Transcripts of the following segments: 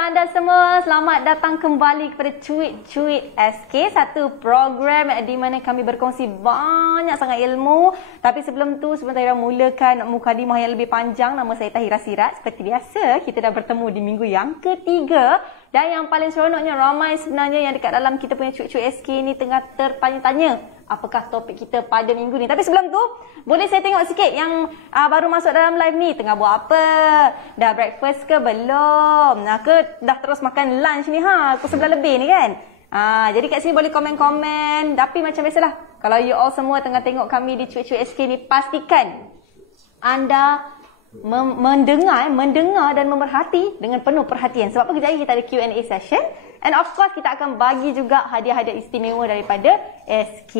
anda semua, selamat datang kembali kepada Cuit-Cuit SK, satu program di mana kami berkongsi banyak sangat ilmu. Tapi sebelum Tahira mulakan mukadimah yang lebih panjang, nama saya Tahira Sirat. Seperti biasa, kita dah bertemu di minggu yang ketiga. Dan yang paling seronoknya, ramai sebenarnya yang dekat dalam kita punya Cuit-Cuit SK ni tengah tertanya-tanya apakah topik kita pada minggu ni. Tapi sebelum tu, boleh saya tengok sikit yang baru masuk dalam live ni, tengah buat apa? Dah breakfast ke belum? Ke dah terus makan lunch ni pukul 11 lebih ni kan? Jadi kat sini boleh komen-komen. Tapi macam biasalah, kalau you all semua tengah tengok kami di Cuit-Cuit SK ni, pastikan anda mendengar dan memerhati dengan penuh perhatian. Sebab apa, kejap lagi kita ada Q&A session. And of course, kita akan bagi juga hadiah-hadiah istimewa daripada SK.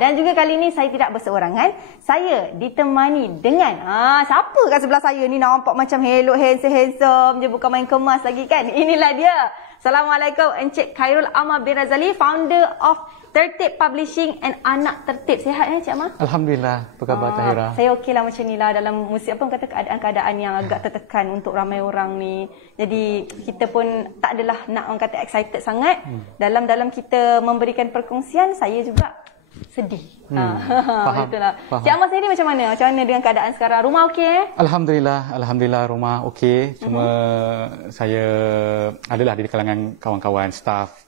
Dan juga kali ini saya tidak berseorangan. Saya ditemani dengan siapa kat sebelah saya ni, nampak macam hello handsome je, bukan main kemas lagi kan. Inilah dia. Assalamualaikum, Encik Khairul Amar bin Razali, founder of Tertib Publishing and Anak Tertib. Sihat Encik Amar? Alhamdulillah. Apa khabar Tahira? Saya okeylah macam ni lah, dalam keadaan-keadaan yang agak tertekan untuk ramai orang ni. Jadi kita pun tak adalah nak orang kata excited sangat. Dalam kita memberikan perkongsian, saya juga sedih. Faham. Itulah. Cik Amar sendiri macam mana? Macam mana dengan keadaan sekarang? Rumah okey Alhamdulillah rumah okey. Cuma saya adalah di kalangan kawan-kawan, staf,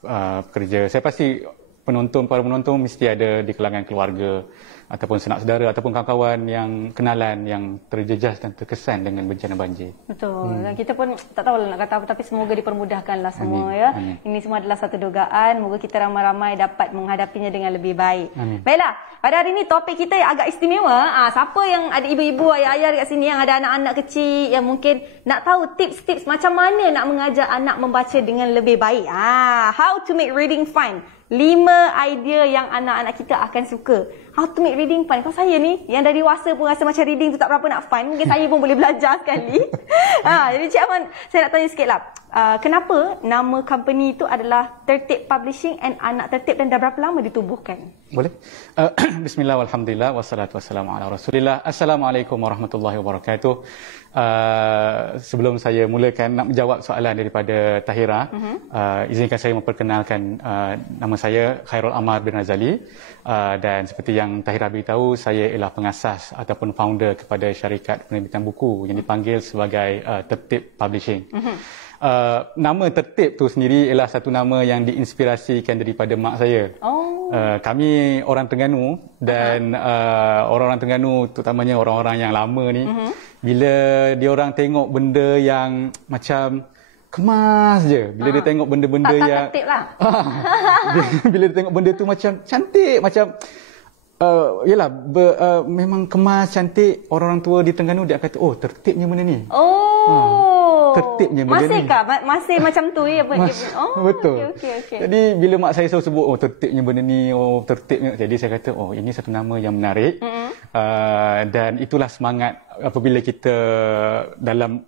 pekerja. Saya pasti para penonton mesti ada di kalangan keluarga ataupun sanak saudara ataupun kawan-kawan yang kenalan yang terjejas dan terkesan dengan bencana banjir. Betul. Dan kita pun tak tahu nak kata apa, tapi semoga dipermudahkanlah semua. Amin. Ya. Amin. Ini semua adalah satu dugaan. Moga kita ramai-ramai dapat menghadapinya dengan lebih baik. Amin. Baiklah, pada hari ini topik kita yang agak istimewa. Siapa yang ada ibu-ibu, ayah-ayah dekat sini yang ada anak-anak kecil yang mungkin nak tahu tips-tips macam mana nak mengajar anak membaca dengan lebih baik. How to make reading fun. 5 idea yang anak-anak kita akan suka. How to make reading fun. Kalau saya ni, yang dah dewasa pun rasa macam reading tu tak berapa nak fun, mungkin saya pun boleh belajar sekali. Jadi Cik Aman, saya nak tanya sikit lah. Kenapa nama company itu adalah Tertib Publishing and Anak Tertib, dan dah berapa lama ditubuhkan? Boleh. Bismillah, walhamdulillah, wassalatu wassalamu ala rasulillah. Assalamualaikum warahmatullahi wabarakatuh. Sebelum saya mulakan nak menjawab soalan daripada Tahira, izinkan saya memperkenalkan nama saya Khairul Amar bin Razali, dan seperti yang Tahira beritahu, saya ialah pengasas ataupun founder kepada syarikat penerbitan buku yang dipanggil sebagai Tertib Publishing. Nama Tertib tu sendiri ialah satu nama yang diinspirasikan daripada mak saya. Kami orang Terengganu, dan orang-orang Terengganu, terutamanya orang-orang yang lama ni, bila diorang tengok benda yang macam kemas je, bila dia tengok benda-benda yang tertib lah. Bila dia tengok benda tu macam cantik, macam memang kemas, cantik, orang tua di Terengganu dia kata, oh, tertibnya benda ni. Tertibnya benda ni. Masih macam tu ya? Betul. Okay. Jadi bila mak saya selalu sebut, oh, tertibnya benda ni, oh, tertibnya. Jadi saya kata, oh, ini satu nama yang menarik. Dan itulah semangat apabila kita dalam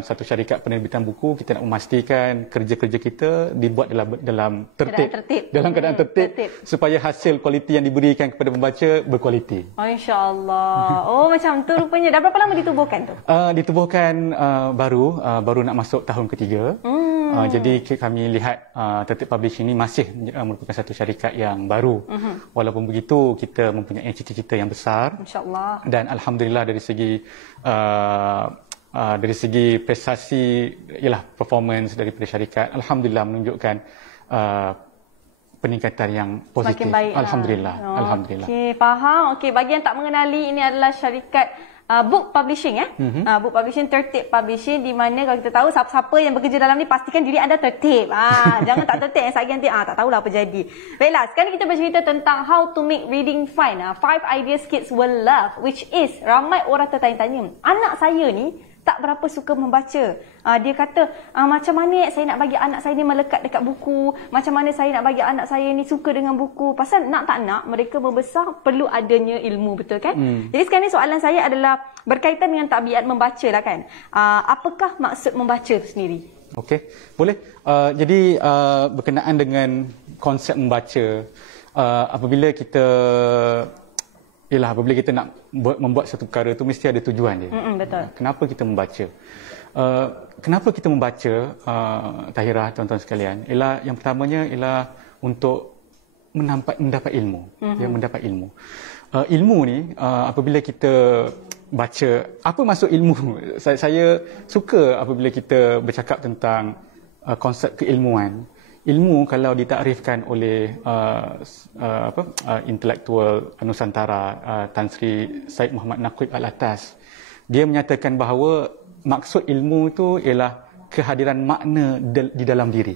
satu syarikat penerbitan buku, kita nak memastikan kerja-kerja kita dibuat dalam tertib. Dalam keadaan tertib, supaya hasil kualiti yang diberikan kepada pembaca berkualiti. Insya-Allah. Macam tu rupanya. Dah berapa lama ditubuhkan tu? Ditubuhkan baru nak masuk tahun ketiga. Jadi kami lihat Tertib Publishing ini masih merupakan satu syarikat yang baru. Walaupun begitu, kita mempunyai cita-cita yang besar. Insya-Allah. Dan alhamdulillah dari segi prestasi, ialah performance daripada syarikat, alhamdulillah menunjukkan peningkatan yang positif. Semakin baik. Alhamdulillah. Alhamdulillah. Okey, faham. Okey, bagi yang tak mengenali, ini adalah syarikat book publishing book publishing, Tertib Publishing, di mana kalau kita tahu siapa yang bekerja dalam ni, pastikan diri anda tertib. Jangan tak tertib, yang nanti tak tahulah apa jadi. Baiklah, sekarang kita bercerita tentang how to make reading fun. 5 ideas kids will love, which is ramai orang tertanya-tanya, anak saya ni tak berapa suka membaca. Dia kata, macam mana saya nak bagi anak saya ni melekat dekat buku? Macam mana saya nak bagi anak saya ni suka dengan buku? Pasal nak tak nak, mereka membesar perlu adanya ilmu, betul kan? Jadi sekarang ni soalan saya adalah berkaitan dengan tabiat membaca lah kan. Apakah maksud membaca itu sendiri? Okey, boleh. Jadi berkenaan dengan konsep membaca, apabila kita apabila kita nak membuat satu perkara tu, mesti ada tujuan dia. Betul. Kenapa kita membaca? Kenapa kita membaca, Tahira, tuan-tuan sekalian? Yang pertamanya ialah untuk mendapat ilmu. Mendapat ilmu. Ilmu ni, apabila kita baca, apa maksud ilmu? Saya suka apabila kita bercakap tentang konsep keilmuan. Ilmu kalau ditakrifkan oleh intelektual Nusantara, Tan Sri Syed Muhammad Naqib Al-Atas, dia menyatakan bahawa maksud ilmu itu ialah kehadiran makna di dalam diri.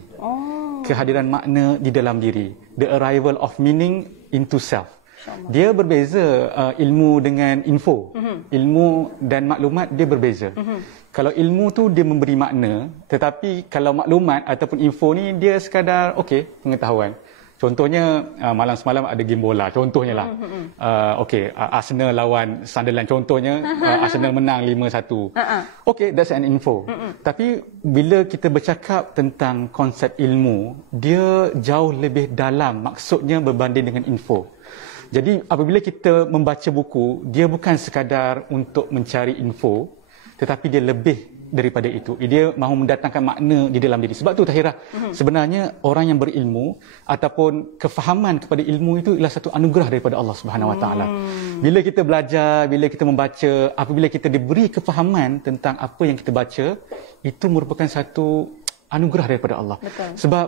Kehadiran makna di dalam diri. The arrival of meaning into self. Dia berbeza ilmu dengan info. Ilmu dan maklumat dia berbeza. Kalau ilmu tu dia memberi makna, tetapi kalau maklumat ataupun info ni dia sekadar pengetahuan. Contohnya malam semalam ada game bola, contohnya lah. Arsenal lawan Sunderland, contohnya Arsenal menang 5-1. That's an info. Tapi bila kita bercakap tentang konsep ilmu, dia jauh lebih dalam maksudnya berbanding dengan info. Jadi apabila kita membaca buku, dia bukan sekadar untuk mencari info, tetapi dia lebih daripada itu. Dia mahu mendatangkan makna di dalam diri. Sebab tu Tahira, sebenarnya orang yang berilmu ataupun kefahaman kepada ilmu itu ialah satu anugerah daripada Allah Subhanahu Wa Taala. Bila kita belajar, bila kita membaca, apabila kita diberi kefahaman tentang apa yang kita baca, itu merupakan satu anugerah daripada Allah. Betul. Sebab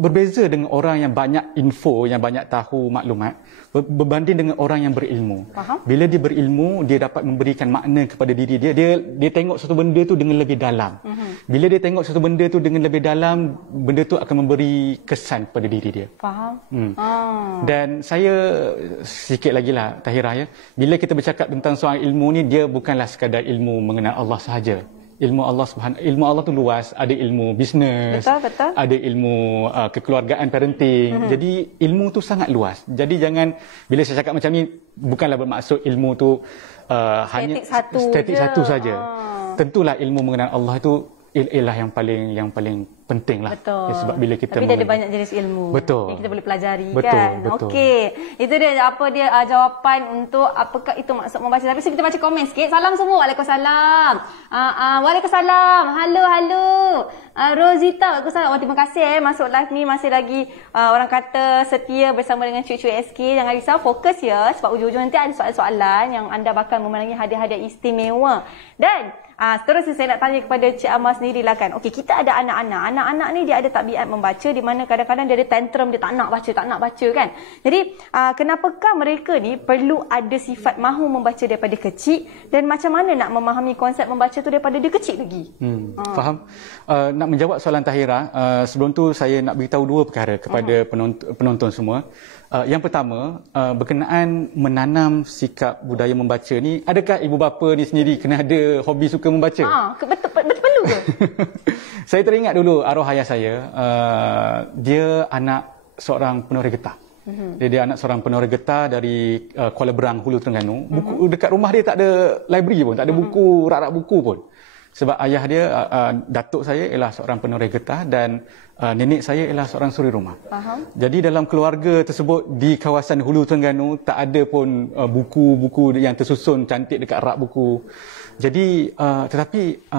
berbeza dengan orang yang banyak info, yang banyak tahu maklumat, berbanding dengan orang yang berilmu. Faham? Bila dia berilmu, dia dapat memberikan makna kepada diri dia. Dia tengok satu benda tu dengan lebih dalam. Bila dia tengok satu benda tu dengan lebih dalam, benda tu akan memberi kesan pada diri dia. Faham? Dan saya sikit lagi lah Tahira, ya. Bila kita bercakap tentang soal ilmu ni, dia bukanlah sekadar ilmu mengenal Allah sahaja. Ilmu Allah tu luas, ada ilmu bisnes, betul. ada ilmu kekeluargaan, parenting. Jadi ilmu tu sangat luas. Jadi jangan, bila saya cakap macam ni, bukanlah bermaksud ilmu tu hanya statik satu saja. Tentulah ilmu mengenal Allah itu ialah yang paling penting lah. Betul. Ya, sebab bila kita tapi dia ada banyak jenis ilmu yang kita boleh pelajari, kan? Okey. Itu dia jawapan untuk apakah itu maksud membaca. Tapi kita baca komen sikit. Salam semua. Waalaikumsalam. Waalaikumsalam. Halo. Rosita, waalaikumsalam. Terima kasih masuk live ni. Masih lagi orang kata setia bersama dengan Cuit-Cuit SK. Jangan risau, fokus ya. Sebab ujung-ujung nanti ada soalan-soalan yang anda bakal memenangi hadiah-hadiah istimewa. Dan seterusnya saya nak tanya kepada Cik Amar sendiri lah, kan. Okey, kita ada anak-anak. Anak-anak ni dia ada tabiat membaca, di mana kadang-kadang dia ada tantrum, dia tak nak baca, kan. Jadi, kenapakah mereka ni perlu ada sifat mahu membaca daripada kecil, dan macam mana nak memahami konsep membaca tu daripada dia kecil lagi? Faham. Nak menjawab soalan Tahira, sebelum tu saya nak beritahu dua perkara kepada penonton semua. Yang pertama, berkenaan menanam sikap budaya membaca ni, adakah ibu bapa ni sendiri kena ada hobi suka membaca? Betul perlu ke? Saya teringat dulu arwah ayah saya, dia anak seorang penoreh getah. Dia anak seorang penoreh getah dari Kuala Berang, Hulu Terengganu. Dekat rumah dia tak ada library pun, tak ada buku, rak-rak buku pun. Sebab ayah dia, datuk saya ialah seorang penoreh getah dan nenek saya ialah seorang suri rumah. Jadi dalam keluarga tersebut di kawasan Hulu Terengganu tak ada pun buku-buku yang tersusun cantik dekat rak buku. Jadi tetapi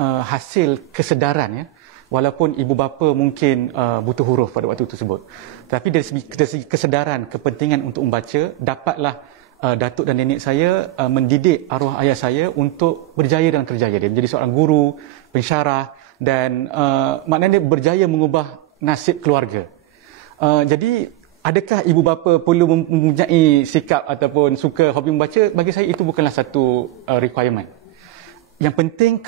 hasil kesedaran, ya, walaupun ibu bapa mungkin butuh huruf pada waktu tersebut, tapi dari segi kesedaran kepentingan untuk membaca, dapatlah datuk dan nenek saya mendidik arwah ayah saya untuk berjaya dalam kerjaya dia, menjadi seorang guru, pensyarah, dan maknanya berjaya mengubah nasib keluarga. Jadi adakah ibu bapa perlu mempunyai sikap ataupun suka hobi membaca? Bagi saya itu bukanlah satu requirement. Yang penting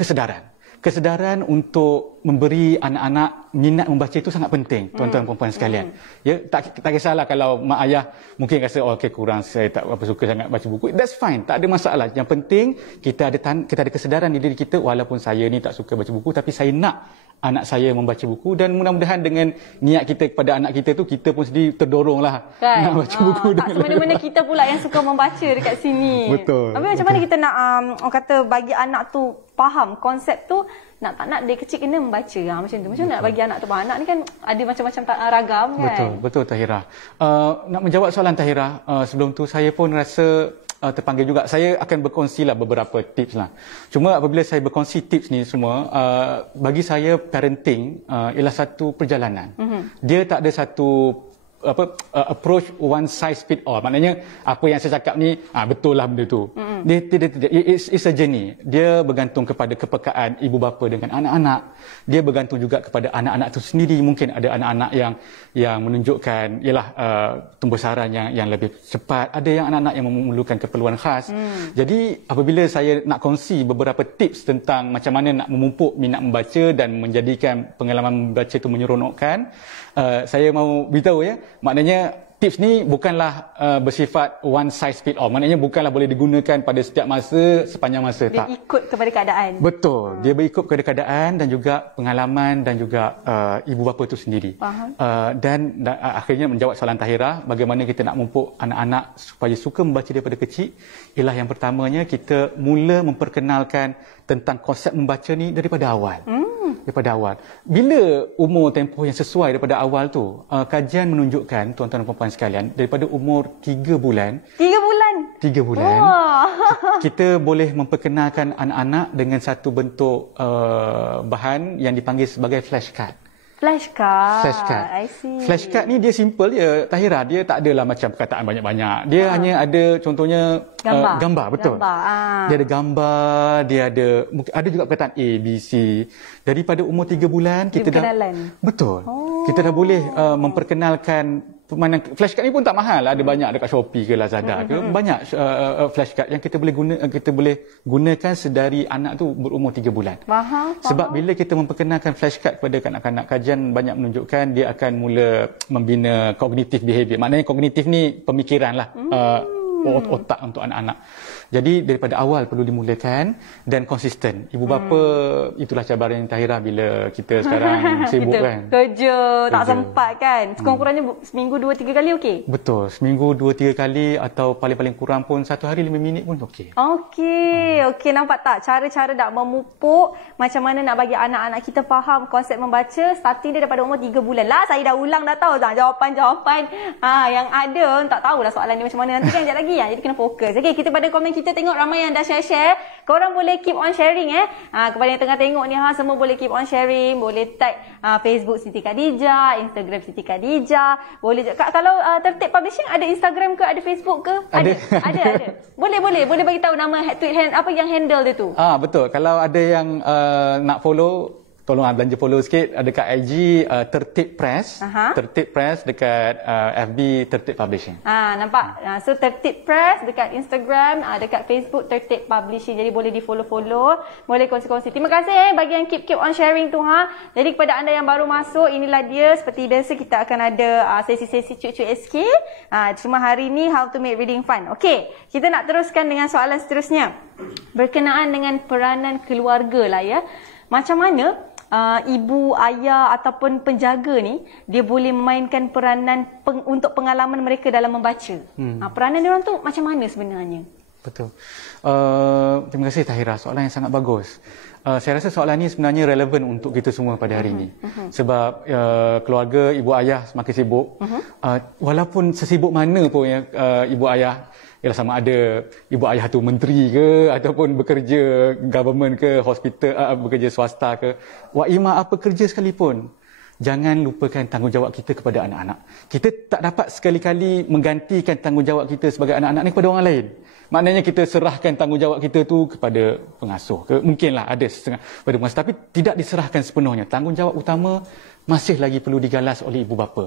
kesedaran untuk memberi anak-anak minat membaca itu sangat penting, tuan-tuan perempuan sekalian. Ya, tak kisahlah kalau mak ayah mungkin rasa kurang, saya tak apa suka sangat baca buku. That's fine, tak ada masalah. Yang penting kita ada kesedaran di diri kita, walaupun saya ni tak suka baca buku, tapi saya nak anak saya membaca buku, dan mudah-mudahan dengan niat kita kepada anak kita tu, kita pun sendiri terdoronglah, kan, nak baca buku. Tak semena-mena kita pula yang suka membaca dekat sini. Betul. Tapi macam mana kita nak orang kata bagi anak tu faham konsep tu, nak tak nak dia kecil kena membaca, macam tu. Macam mana nak bagi anak tu faham? Anak ni kan ada macam-macam ragam, kan. Betul Tahira. Nak menjawab soalan Tahira, sebelum tu saya pun rasa terpanggil juga. Saya akan berkongsilah beberapa tips lah. Cuma apabila saya berkongsi tips ni semua, bagi saya parenting ialah satu perjalanan. Dia tak ada satu approach one size fit all. Maknanya apa yang saya cakap ni betul lah benda tu. Dia tidak. It's a journey. Dia bergantung kepada kepekaan ibu bapa dengan anak-anak. Dia bergantung juga kepada anak-anak itu sendiri. Mungkin ada anak-anak yang menunjukkan ialah tumbuh yang lebih cepat. Ada yang anak-anak yang memerlukan keperluan khas. Jadi apabila saya nak kongsi beberapa tips tentang macam mana nak memupuk minat membaca dan menjadikan pengalaman membaca itu menyeronokkan, saya mahu beritahu ya, maknanya tips ni bukanlah bersifat one size fit all. Maknanya bukanlah boleh digunakan pada setiap masa, sepanjang masa. Dia ikut kepada keadaan. Betul. Dia berikut kepada keadaan dan juga pengalaman dan juga ibu bapa itu sendiri. Dan akhirnya menjawab soalan Tahira, bagaimana kita nak memupuk anak-anak supaya suka membaca daripada kecil, ialah yang pertamanya kita mula memperkenalkan tentang konsep membaca ni daripada awal. Daripada awal. Bila umur tempoh yang sesuai daripada awal tu, kajian menunjukkan, tuan-tuan dan puan-puan sekalian, daripada umur 3 bulan. 3 bulan? 3 bulan. Kita boleh memperkenalkan anak-anak dengan satu bentuk bahan yang dipanggil sebagai flashcard. Flashcard. Flashcard. I see. Flashcard ni dia simple je, Tahira. Dia tak adalah macam perkataan banyak-banyak. Dia hanya ada contohnya gambar, betul. Dia ada gambar, dia ada juga perkataan A, B, C. Daripada umur 3 bulan kita dah betul. Kita dah boleh memperkenalkan permainan. Flashcard ni pun tak mahal, ada banyak dekat Shopee ke Lazada ke, banyak flashcard yang kita boleh gunakan sedari anak tu berumur 3 bulan. Sebab bila kita memperkenalkan flashcard kepada kanak-kanak, kajian banyak menunjukkan dia akan mula membina cognitive behavior. Maknanya kognitif ni pemikiran lah, otak untuk anak-anak. Jadi daripada awal perlu dimulakan dan konsisten. Ibu bapa, itulah cabaran Tahira bila kita sekarang sibuk kan. Kerja, tak sempat kan. Sekurang-kurangnya seminggu 2-3 kali okey? Betul. Seminggu 2-3 kali atau paling-paling kurang pun 1 hari 5 minit pun okey. Okey, nampak tak? Cara-cara nak memupuk, macam mana nak bagi anak-anak kita faham konsep membaca, starting dia daripada umur 3 bulan. Lah, saya dah ulang dah tahu dah jawapan-jawapan yang ada. Tak tahulah soalan ni macam mana nanti kan sekejap lagi. Jadi kena fokus. Okey, kita pada komen kita tengok ramai yang dah share-share. Korang boleh keep on sharing kepada yang tengah tengok ni semua boleh keep on sharing, boleh tag Facebook Siti Khadijah, Instagram Siti Khadijah. Boleh kalau Tertib Publishing ada Instagram ke, ada Facebook ke? Ada. Boleh bagi tahu nama apa yang handle dia tu. Betul. Kalau ada yang nak follow, tolong belanja follow sikit dekat IG Tertib Press. Tertib Press dekat FB Tertib Publishing. Nampak? So Tertib Press dekat Instagram, dekat Facebook Tertib Publishing. Jadi boleh di-follow, boleh kongsi-kongsi. Terima kasih bagi yang keep on sharing tu Jadi kepada anda yang baru masuk, inilah dia, seperti biasa kita akan ada sesi-sesi cuit-cuit SK. Cuma hari ni how to make reading fun. Okey, kita nak teruskan dengan soalan seterusnya. Berkenaan dengan peranan keluarga lah ya. Macam mana ibu, ayah ataupun penjaga ni dia boleh memainkan peranan untuk pengalaman mereka dalam membaca. Peranan dia orang tu macam mana sebenarnya? Betul. Terima kasih Tahira, soalan yang sangat bagus. Saya rasa soalan ini sebenarnya relevan untuk kita semua pada hari ini. Sebab keluarga, ibu ayah semakin sibuk. Walaupun sesibuk mana pun ibu ayah, ialah sama ada ibu ayah tu menteri ke ataupun bekerja government ke, hospital, bekerja swasta ke, wa ima apa kerja sekalipun, jangan lupakan tanggungjawab kita kepada anak-anak. Kita tak dapat sekali-kali menggantikan tanggungjawab kita sebagai anak-anak ni kepada orang lain. Maknanya kita serahkan tanggungjawab kita tu kepada pengasuh ke, mungkinlah ada setengah pada pengasuh, tapi tidak diserahkan sepenuhnya. Tanggungjawab utama masih lagi perlu digalas oleh ibu bapa.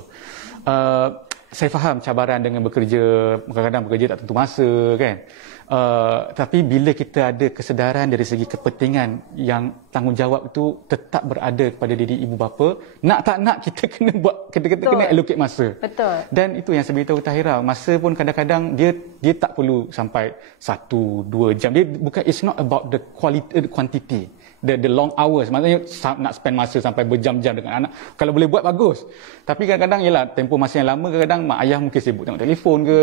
Saya faham cabaran dengan bekerja, kadang-kadang bekerja tak tentu masa kan. Tapi bila kita ada kesedaran dari segi kepentingan yang tanggungjawab itu tetap berada kepada diri ibu bapa, nak tak nak kita kena buat, kita kena allocate masa. Betul. Dan itu yang saya beritahu Tahira, masa pun kadang-kadang dia tak perlu sampai 1-2 jam. Dia bukan, it's not about the quality, the quantity. The long hours, maksudnya nak spend masa sampai berjam-jam dengan anak. Kalau boleh buat bagus. Tapi kadang-kadang ialah tempoh masa yang lama, kadang-kadang mak ayah mungkin sibuk tengok telefon ke,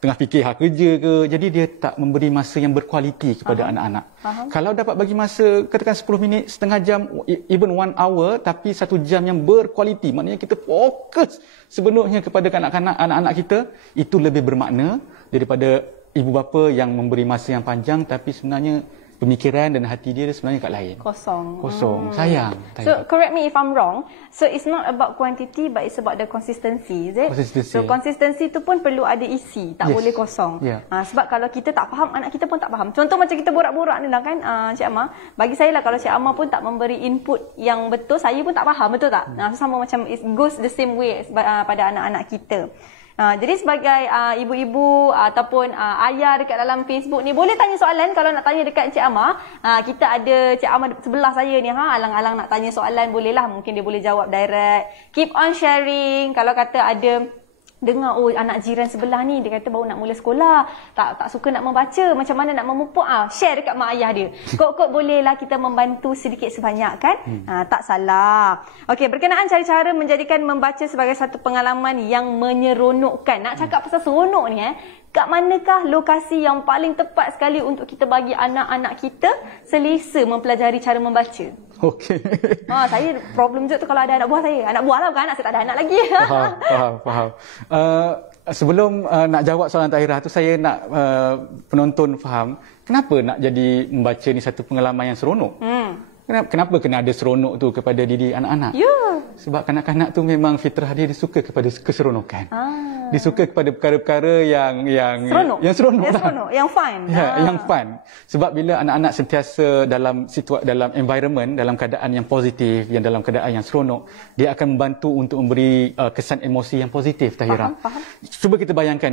tengah fikir hal kerja ke. Jadi dia tak memberi masa yang berkualiti kepada anak-anak. Kalau dapat bagi masa katakan 10 minit, setengah jam, even 1 hour, tapi 1 jam yang berkualiti, maknanya kita fokus sepenuhnya kepada kanak-kanak, anak-anak kita, itu lebih bermakna daripada ibu bapa yang memberi masa yang panjang tapi sebenarnya pemikiran dan hati dia sebenarnya kat lain. Kosong. Sayang. So, correct me if I'm wrong. So, it's not about quantity but it's about the consistency, is it? Consistency. So, consistency tu pun perlu ada isi. Tak boleh kosong. Yeah. Sebab kalau kita tak faham, anak kita pun tak faham. Contoh macam kita borak-borak ni lah kan, Cik Amar. Bagi saya lah, kalau Cik Amar pun tak memberi input yang betul, saya pun tak faham. Betul tak? So, sama macam it goes the same way pada anak-anak kita. Jadi sebagai ibu-ibu ataupun ayah dekat dalam Facebook ni, boleh tanya soalan kalau nak tanya dekat Encik Amar. Kita ada Cik Amar sebelah saya ni, alang-alang nak tanya soalan, bolehlah, mungkin dia boleh jawab direct. Keep on sharing. Kalau kata ada dengar, oh anak jiran sebelah ni dia kata baru nak mula sekolah, tak suka nak membaca, macam mana nak memupuk, share dekat mak ayah dia. Kok bolehlah kita membantu sedikit sebanyak kan. Tak salah. Okey, berkenaan cara-cara menjadikan membaca sebagai satu pengalaman yang menyeronokkan. Nak cakap pasal seronok ni, kat manakah lokasi yang paling tepat sekali untuk kita bagi anak-anak kita selesa mempelajari cara membaca? Okey. Saya problem je tu kalau ada anak buah saya. Anak buah lah, bukan anak, saya tak ada anak lagi. Faham. Sebelum nak jawab soalan Tahirah tu, saya nak penonton faham kenapa nak jadi membaca ni satu pengalaman yang seronok. Kenapa kena ada seronok tu kepada diri anak-anak? Sebab kanak-kanak tu memang fitrah dia suka kepada keseronokan. Dia suka kepada perkara-perkara yang seronok lah. Yang fun. Yang fun. Sebab bila anak-anak sentiasa dalam environment, dalam keadaan yang positif, yang dalam keadaan yang seronok, dia akan membantu untuk memberi kesan emosi yang positif, Tahirah. Faham. Cuba kita bayangkan,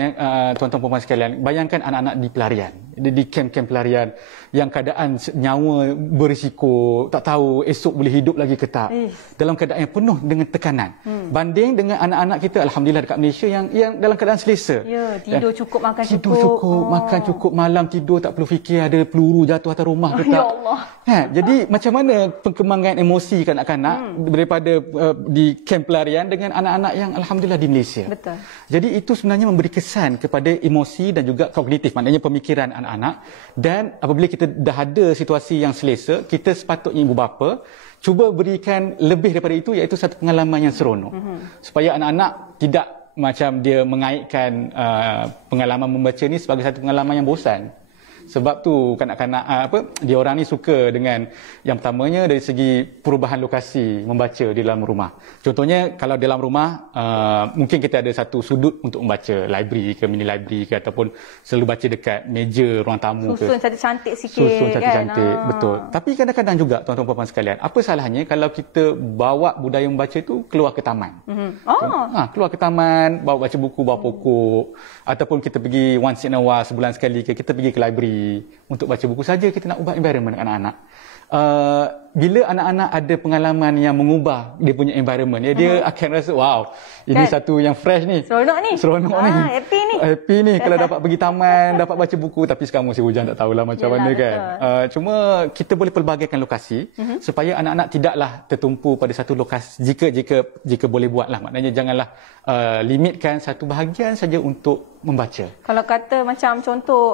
tuan-tuan puan sekalian, bayangkan anak-anak di pelarian, di kem-kem pelarian yang keadaan nyawa berisiko, tak tahu esok boleh hidup lagi ke tak, dalam keadaan yang penuh dengan tekanan. Banding dengan anak-anak kita, alhamdulillah, dekat Malaysia yang dalam keadaan selesa. Tidur cukup, makan cukup. Tidur cukup, makan cukup, malam tidur tak perlu fikir ada peluru jatuh atas rumah ke tak. Ya Allah. Jadi macam mana perkembangan emosi kanak-kanak daripada di kem pelarian dengan anak-anak yang alhamdulillah di Malaysia. Betul. Jadi itu sebenarnya memberi kesan kepada emosi dan juga kognitif, maknanya pemikiran anak-anak. Dan apabila kita dah ada situasi yang selesa, kita sepatutnya ibu bapa cuba berikan lebih daripada itu, iaitu satu pengalaman yang seronok. Supaya anak-anak tidak macam dia mengaitkan pengalaman membaca ni sebagai satu pengalaman yang bosan. Sebab tu kanak-kanak dia orang ni suka dengan yang pertamanya dari segi perubahan lokasi membaca di dalam rumah. Contohnya kalau dalam rumah mungkin kita ada satu sudut untuk membaca, library ke mini library ke, ataupun selalu baca dekat meja ruang tamu ke. Susun cantik sikit. Susun cantik-cantik, betul. Tapi kadang-kadang juga tuan-tuan puan-puan sekalian, apa salahnya kalau kita bawa budaya membaca tu keluar ke taman. Keluar ke taman, bawa baca buku, bawa pokok, ataupun kita pergi once in a while, sebulan sekali ke, kita pergi ke library untuk baca buku saja. Kita nak ubah environment dengan anak-anak. Bila anak-anak ada pengalaman yang mengubah dia punya environment, dia akan rasa wow, ini satu yang fresh ni. Seronok ni. Happy ni kalau dapat pergi taman, dapat baca buku. Tapi sekarang musim hujan, tak tahulah macam mana kan. Cuma kita boleh pelbagaikan lokasi supaya anak-anak tidaklah tertumpu pada satu lokasi. Jika boleh buatlah, maknanya janganlah limitkan satu bahagian saja untuk membaca. Kalau kata macam contoh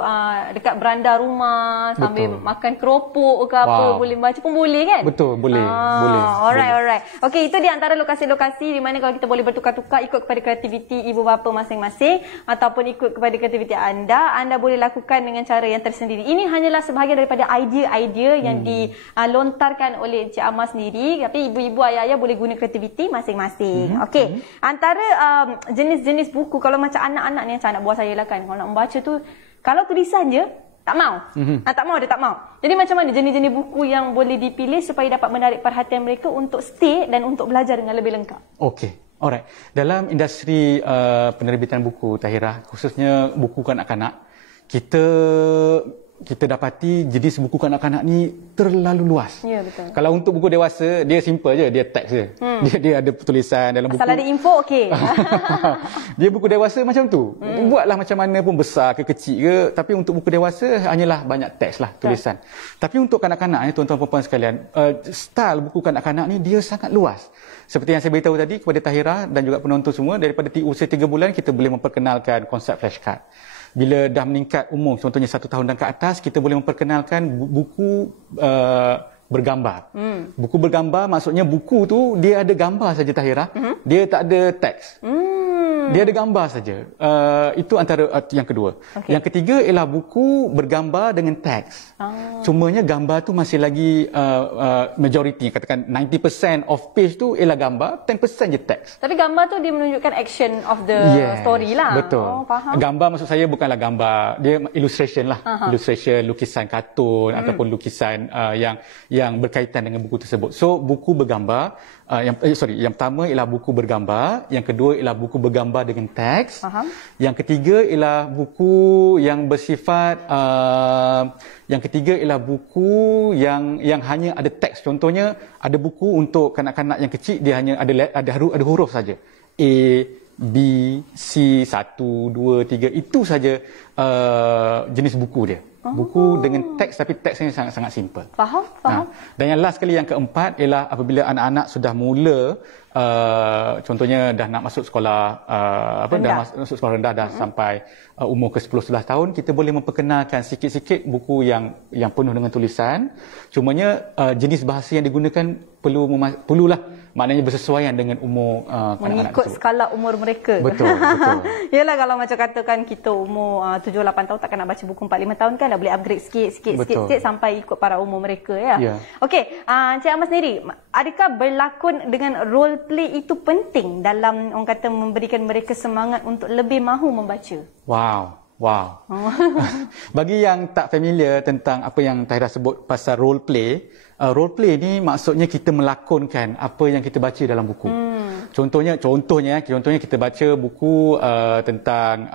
dekat beranda rumah sambil makan keropok ke apa, boleh baca pun boleh kan? Betul, boleh. Alright. Okey, itu di antara lokasi-lokasi di mana kalau kita boleh bertukar-tukar ikut kepada kreativiti ibu bapa masing-masing ataupun ikut kepada kreativiti anda boleh lakukan dengan cara yang tersendiri. Ini hanyalah sebahagian daripada idea-idea yang dilontarkan oleh Encik Amar sendiri, tapi ibu-ibu, ayah-ayah boleh guna kreativiti masing-masing. Okey, antara jenis-jenis buku, kalau macam anak-anak ni, macam anak buah saya lah kan, kalau nak membaca tu, kalau tulisan je tak mau. Dia tak mau. Jadi macam mana jenis-jenis buku yang boleh dipilih supaya dapat menarik perhatian mereka untuk stay dan untuk belajar dengan lebih lengkap? Okey. Alright. Dalam industri penerbitan buku, Tahirah, khususnya buku kanak-kanak, kita dapati jenis buku kanak-kanak ni terlalu luas. Ya, betul. Kalau untuk buku dewasa, dia simple je, dia teks je. Dia ada tulisan dalam buku. Asal ada info, okey. Dia buku dewasa macam tu. Buatlah macam mana pun, besar ke kecil ke, tapi untuk buku dewasa hanyalah banyak teks lah, tulisan. Tapi untuk kanak-kanak ni, tuan-tuan puan-puan sekalian, style buku kanak-kanak ni dia sangat luas. Seperti yang saya beritahu tadi kepada Tahirah dan juga penonton semua, daripada usia 3 bulan kita boleh memperkenalkan konsep flashcard. Bila dah meningkat umur, contohnya 1 tahun dan ke atas, kita boleh memperkenalkan buku bergambar. Buku bergambar maksudnya buku tu dia ada gambar saja, Tahirah. Dia tak ada teks. Dia ada gambar saja. Itu antara yang kedua. Okey. Yang ketiga ialah buku bergambar dengan teks. Cumanya gambar tu masih lagi majority, katakan 90% of page tu ialah gambar, 10% je teks. Tapi gambar tu dia menunjukkan action of the story lah. Betul. Faham. Gambar maksud saya bukanlah gambar, dia illustration lah. Illustration, lukisan kartun ataupun lukisan yang berkaitan dengan buku tersebut. So buku bergambar, yang pertama ialah buku bergambar, yang kedua ialah buku bergambar dengan teks. Faham. Yang ketiga ialah buku yang bersifat yang ketiga ialah buku yang hanya ada teks. Contohnya ada buku untuk kanak-kanak yang kecil, dia hanya ada huruf saja. A, B, C, 1, 2, 3, itu saja jenis buku dia. Buku dengan teks, tapi teksnya sangat-sangat simple. Faham. Dan yang last sekali, yang keempat ialah apabila anak-anak sudah mula contohnya dah nak masuk sekolah dah masuk sekolah rendah, dah sampai umur ke 10-11 tahun, kita boleh memperkenalkan sikit-sikit buku yang penuh dengan tulisan. Cumanya jenis bahasa yang digunakan perlulah maknanya bersesuaian dengan umur kanak-kanak mengikut skala umur mereka. Betul. Yalah, kalau macam katakan kita umur 7-8 tahun takkan nak baca buku 4-5 tahun kan, dah boleh upgrade sikit sampai ikut para umur mereka ya. Yeah. Okey, Encik Ahmad sendiri, adakah berlakon dengan role play itu penting dalam orang kata memberikan mereka semangat untuk lebih mahu membaca? Wow. Bagi yang tak familiar tentang apa yang Tahira sebut pasal role play ni maksudnya kita melakonkan apa yang kita baca dalam buku. Contohnya kita baca buku tentang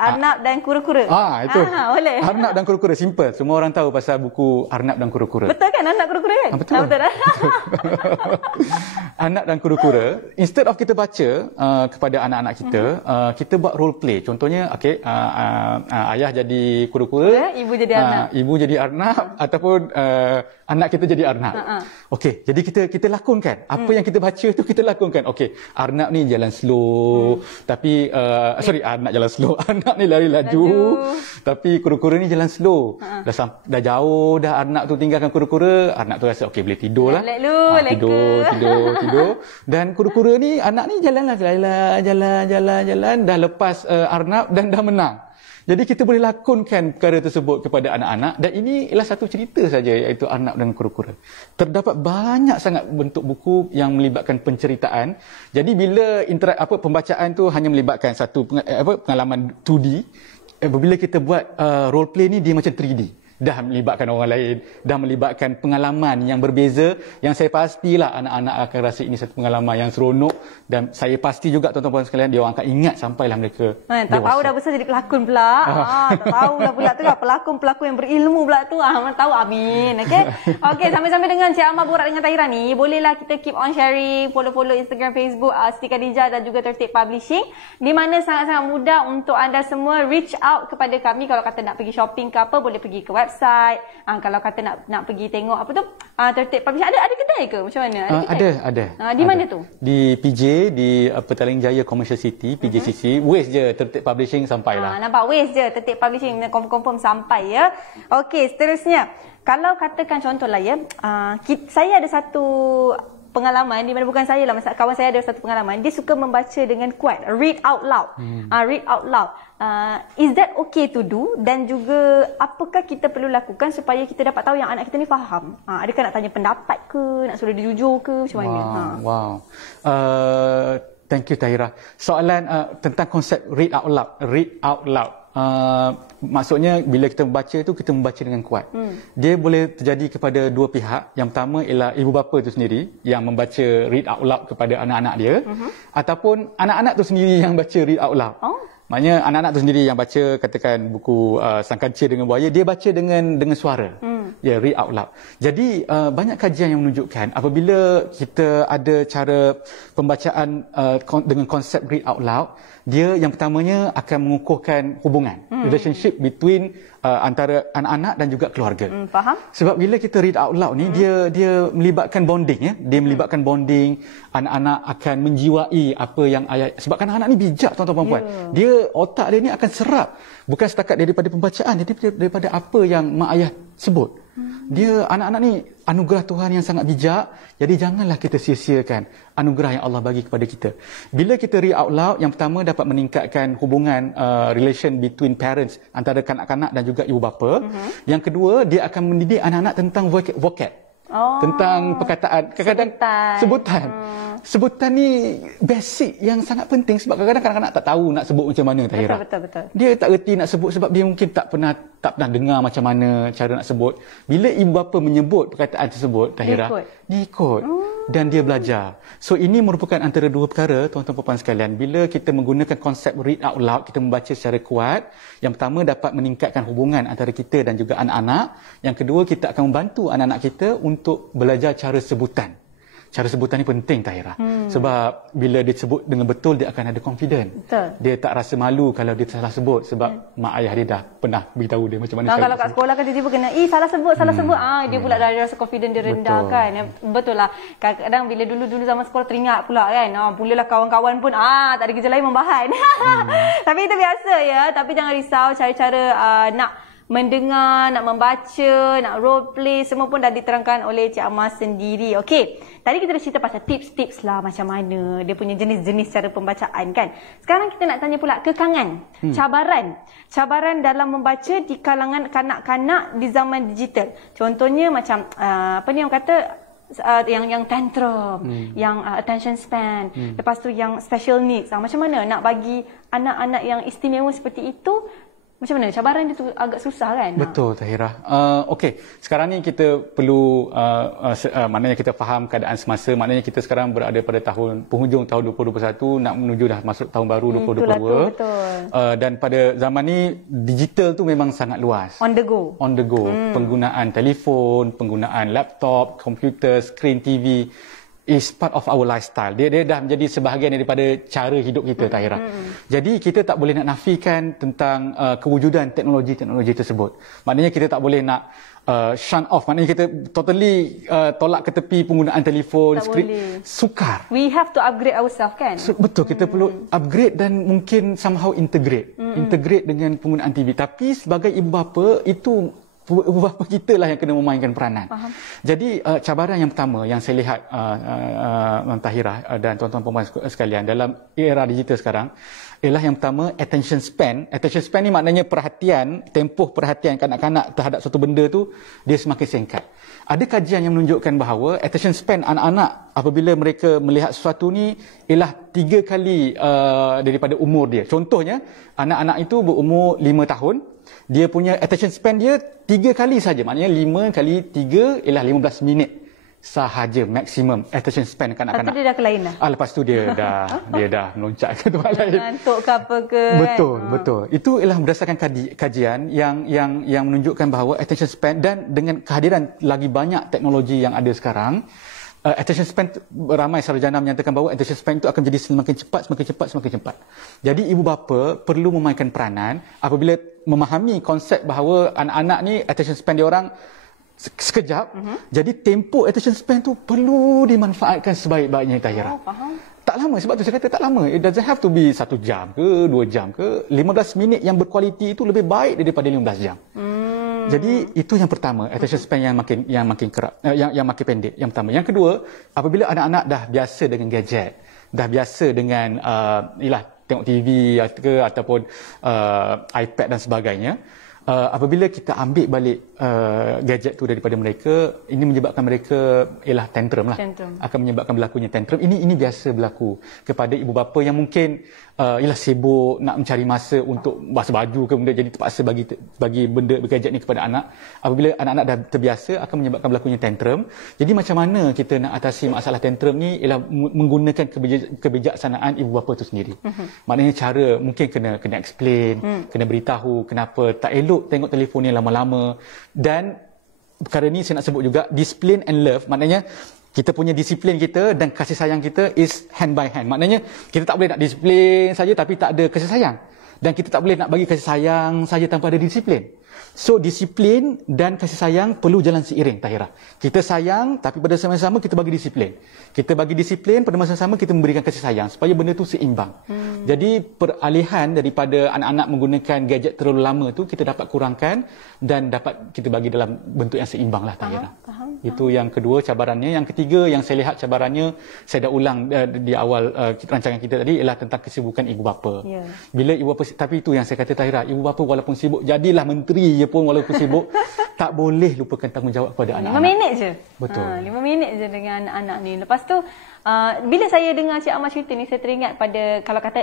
Arnab dan kura-kura. Itu. Boleh. Arnab dan kura-kura, simple. Semua orang tahu pasal buku Arnab dan kura-kura. Betul kan, Arnab kura-kura kan? Betul. Arnab dan kura-kura, instead of kita baca kepada anak-anak kita, kita buat role play. Contohnya, ayah jadi kura-kura, ibu jadi Arnab. Ibu jadi Arnab ataupun anak kita jadi Arnab. Okey, jadi kita lakonkan. Apa yang kita baca tu kita lakonkan. Okey, Arnab ni jalan slow, tapi Arnab jalan slow. Arnab ni lari laju. Tapi kura-kura ni jalan slow. Dah jauh dah Arnab tu tinggalkan kura-kura, Arnab tu rasa okey boleh tidur lah. Tidur. Dan kura-kura ni, anak ni jalan dah lepas Arnab dan dah menang. Jadi kita boleh lakonkan perkara tersebut kepada anak-anak, dan ini ialah satu cerita saja, iaitu Arnab dan kura-kura. Terdapat banyak sangat bentuk buku yang melibatkan penceritaan. Jadi bila pembacaan tu hanya melibatkan satu pengalaman 2D, bila kita buat role play ni dia macam 3D. Dah melibatkan orang lain, dah melibatkan pengalaman yang berbeza, yang saya pastilah anak-anak akan rasa ini satu pengalaman yang seronok, dan saya pasti juga tuan-tuan sekalian dia orang akan ingat sampailah mereka tak tahu dah besar jadi pelakon pula. Tak tahulah pula tu lah, pelakon yang berilmu pula tu. Mana tahu, amin. Okey, sambil-sambil dengan Cik Ahmad borak dengan Tahira ni, bolehlah kita keep on sharing, follow Instagram, Facebook Siti Khadijah dan juga Tertib Publishing, di mana sangat-sangat mudah untuk anda semua reach out kepada kami. Kalau kata nak pergi shopping ke apa, boleh pergi ke website. Kalau kata nak pergi tengok apa tu, Tertib Publishing, ada kedai ke macam mana? Ada. Di mana tu? Di PJ, di Petaling Jaya Commercial City, PJCC. Waste je Tertib Publishing sampailah. Nampak, waste je Tertib Publishing, confirm sampai ya. Okey, seterusnya, kalau katakan contohlah ya, saya ada satu pengalaman di mana, bukan saya lah, kawan saya ada satu pengalaman, dia suka membaca dengan kuat, read out loud. Read out loud. Is that okay to do? Dan juga apakah kita perlu lakukan supaya kita dapat tahu yang anak kita ni faham? Adakah nak tanya pendapat ke, nak suruh dia jujur ke, macam mana? Wow. Thank you Tahira. Soalan tentang konsep read out loud. Read out loud. Maksudnya bila kita membaca tu, kita membaca dengan kuat. Dia boleh terjadi kepada dua pihak. Yang pertama ialah ibu bapa tu sendiri yang membaca read out loud kepada anak-anak dia, ataupun anak-anak tu sendiri yang baca read out loud. Maknanya anak-anak tu sendiri yang baca, katakan buku Sang Kancil dengan Buaya, dia baca dengan suara. Read out loud. Jadi banyak kajian yang menunjukkan apabila kita ada cara pembacaan dengan konsep read out loud, dia yang pertamanya akan mengukuhkan hubungan, relationship between antara anak-anak dan juga keluarga. Faham? Sebab bila kita read out loud ni, dia melibatkan bonding ya. Dia melibatkan bonding, anak-anak akan menjiwai apa yang ayah, sebab kan anak-anak ni bijak tuan-tuan puan-puan. Dia otak dia ni akan serap bukan setakat daripada pembacaan, jadi daripada apa yang mak ayah sebut. Dia anak-anak ni anugerah Tuhan yang sangat bijak. Jadi janganlah kita sia-siakan anugerah yang Allah bagi kepada kita. Bila kita read out loud, yang pertama dapat meningkatkan hubungan relation between parents antara kanak-kanak dan juga ibu bapa. Yang kedua, dia akan mendidik anak-anak tentang vocab. Tentang perkataan, kadang-kadang sebutan. Sebutan ni basic yang sangat penting sebab kadang-kadang kanak-kanak tak tahu nak sebut macam mana, Tahira. Betul. Dia tak reti nak sebut sebab dia mungkin tak pernah dengar macam mana cara nak sebut. Bila ibu bapa menyebut perkataan tersebut, Tahira, dia ikut. Dan dia belajar. So ini merupakan antara dua perkara, tuan-tuan puan-puan sekalian. Bila kita menggunakan konsep read out loud, kita membaca secara kuat. Yang pertama dapat meningkatkan hubungan antara kita dan juga anak-anak. Yang kedua, kita akan membantu anak-anak kita untuk belajar cara sebutan. Cara sebutan ni penting, Tahira. Sebab bila dia sebut dengan betul, dia akan ada confident. Betul. Dia tak rasa malu kalau dia salah sebut sebab mak ayah dia dah pernah beritahu dia macam mana. Kalau kat sekolah kan tiba-tiba kena, salah sebut. Dia pula dah rasa confident dia rendah. Betul. Kan. Betul lah. Kadang-kadang bila dulu zaman sekolah teringat pula kan. Mulalah kawan-kawan pun tak ada kerja lain membahan. Tapi itu biasa ya. Tapi jangan risau, cara-cara nak mendengar, nak membaca, nak role play, semua pun dah diterangkan oleh Cik Amar sendiri. Okey, tadi kita dah cerita pasal tips-tips lah macam mana dia punya jenis-jenis cara pembacaan kan. Sekarang kita nak tanya pula kekangan, cabaran dalam membaca di kalangan kanak-kanak di zaman digital. Contohnya macam apa ni orang kata, yang tantrum, yang attention span, lepas tu yang special needs. Macam mana nak bagi anak-anak yang istimewa seperti itu? Macam mana? Cabaran dia tu agak susah kan? Betul, Tahira. Okey, sekarang ni kita perlu, maknanya kita faham keadaan semasa. Maknanya kita sekarang berada pada penghujung tahun 2021, nak menuju dah masuk tahun baru 2022. Betul. Dan pada zaman ni, digital tu memang sangat luas. On the go. Penggunaan telefon, penggunaan laptop, komputer, skrin TV is part of our lifestyle. Dia dah menjadi sebahagian daripada cara hidup kita, Tahira. Jadi kita tak boleh nak nafikan tentang kewujudan teknologi tersebut. Maknanya kita tak boleh nak shun off. Maknanya kita totally tolak ke tepi penggunaan telefon, skrin. Sukar. We have to upgrade ourselves kan? Betul, kita perlu upgrade dan mungkin somehow integrate dengan penggunaan TV. Tapi sebagai ibu bapa, itu ibu bapa kita lah yang kena memainkan peranan. Faham. Jadi cabaran yang pertama yang saya lihat Tahira dan tuan-tuan perempuan sekalian dalam era digital sekarang ialah yang pertama attention span. Attention span ni maknanya tempoh perhatian kanak-kanak terhadap suatu benda tu dia semakin singkat. Ada kajian yang menunjukkan bahawa attention span anak-anak apabila mereka melihat sesuatu ni ialah 3 kali daripada umur dia. Contohnya, anak-anak itu berumur 5 tahun. Dia punya attention span dia 3 kali saja. Maknanya 5 kali 3 ialah 15 minit sahaja maksimum attention span kanak-kanak. Lepas tu dia dah ke lain dah? Lepas tu dia dah meloncat ke tempat lain. Ngantuk ke apa ke? Betul. Itu ialah berdasarkan kajian yang menunjukkan bahawa attention span dan dengan kehadiran lagi banyak teknologi yang ada sekarang, attention span, ramai sarjana menyatakan bahawa attention span itu akan menjadi semakin cepat. Jadi ibu bapa perlu memainkan peranan apabila memahami konsep bahawa anak-anak ni attention span dia orang sekejap. Jadi tempoh attention span tu perlu dimanfaatkan sebaik-baiknya, Tahira. Faham. Tak lama, sebab tu saya kata tak lama. It doesn't have to be 1 jam ke 2 jam ke. 15 minit yang berkualiti itu lebih baik daripada 15 jam. Jadi itu yang pertama, attention span yang makin kerap, yang makin pendek. Yang pertama. Yang kedua, apabila anak-anak dah biasa dengan gadget, dah biasa dengan tengok TV ke ataupun iPad dan sebagainya, apabila kita ambil balik gadget tu daripada mereka, ini menyebabkan mereka ialah tantrum lah. Akan menyebabkan berlakunya tantrum. Ini biasa berlaku kepada ibu bapa yang mungkin sibuk nak mencari masa untuk basuh baju ke benda, jadi terpaksa bagi benda gadget ni kepada anak. Apabila anak-anak dah terbiasa, akan menyebabkan berlakunya tantrum. Jadi macam mana kita nak atasi masalah tantrum ni ialah menggunakan kebijaksanaan ibu bapa tu sendiri. Maknanya cara mungkin kena explain, kena beritahu kenapa tak elok tengok telefon ni lama-lama. Dan perkara ni saya nak sebut juga discipline and love. Maknanya kita punya disiplin kita dan kasih sayang kita is hand by hand. Maknanya kita tak boleh nak disiplin saja tapi tak ada kasih sayang. Dan kita tak boleh nak bagi kasih sayang saja tanpa ada disiplin. So disiplin dan kasih sayang perlu jalan seiring, Tahira. Kita sayang tapi pada masa sama kita bagi disiplin. Kita bagi disiplin pada masa sama kita memberikan kasih sayang supaya benda tu seimbang. Jadi peralihan daripada anak-anak menggunakan gadget terlalu lama tu kita dapat kurangkan dan dapat kita bagi dalam bentuk yang seimbang lah, Tahira. Itu yang kedua cabarannya. Yang ketiga yang saya lihat cabarannya, saya dah ulang di awal rancangan kita tadi, ialah tentang kesibukan ibu bapa. Bila ibu bapa, tapi itu yang saya kata, Tahira, ibu bapa walaupun sibuk, jadilah menteri je pun walaupun sibuk, tak boleh lupakan tanggungjawab kepada anak-anak. 5 minit je. Betul. 5 minit je dengan anak-anak ni. Lepas tu bila saya dengar Cik Amar cerita ni, saya teringat pada kalau kata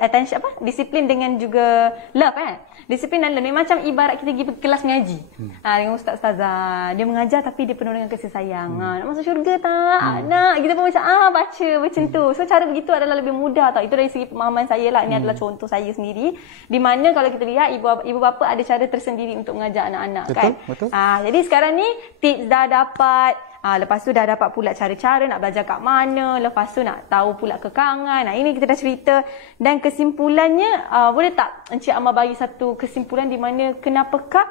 attention disiplin dengan juga love kan. Disiplin dan love ni macam ibarat kita pergi kelas mengaji. Dengan ustaz-ustazah, dia mengajar tapi dia penuh dengan kasih sayang. Nak masuk syurga tak? Nak. Kita pun macam baca macam tu. So cara begitu adalah lebih mudah tau. Itu dari segi pemahaman saya lah. Ini adalah contoh saya sendiri. Di mana kalau kita lihat ibu bapa ada cara tersendiri untuk mengajar anak-anak. Betul, kan. betul. Jadi sekarang ni tips dah dapat. Lepas tu dah dapat pula cara-cara nak belajar kat mana. Lepas tu nak tahu pula kekangan. Ini kita dah cerita. Dan kesimpulannya, boleh tak Encik Amar bagi satu kesimpulan di mana kenapakah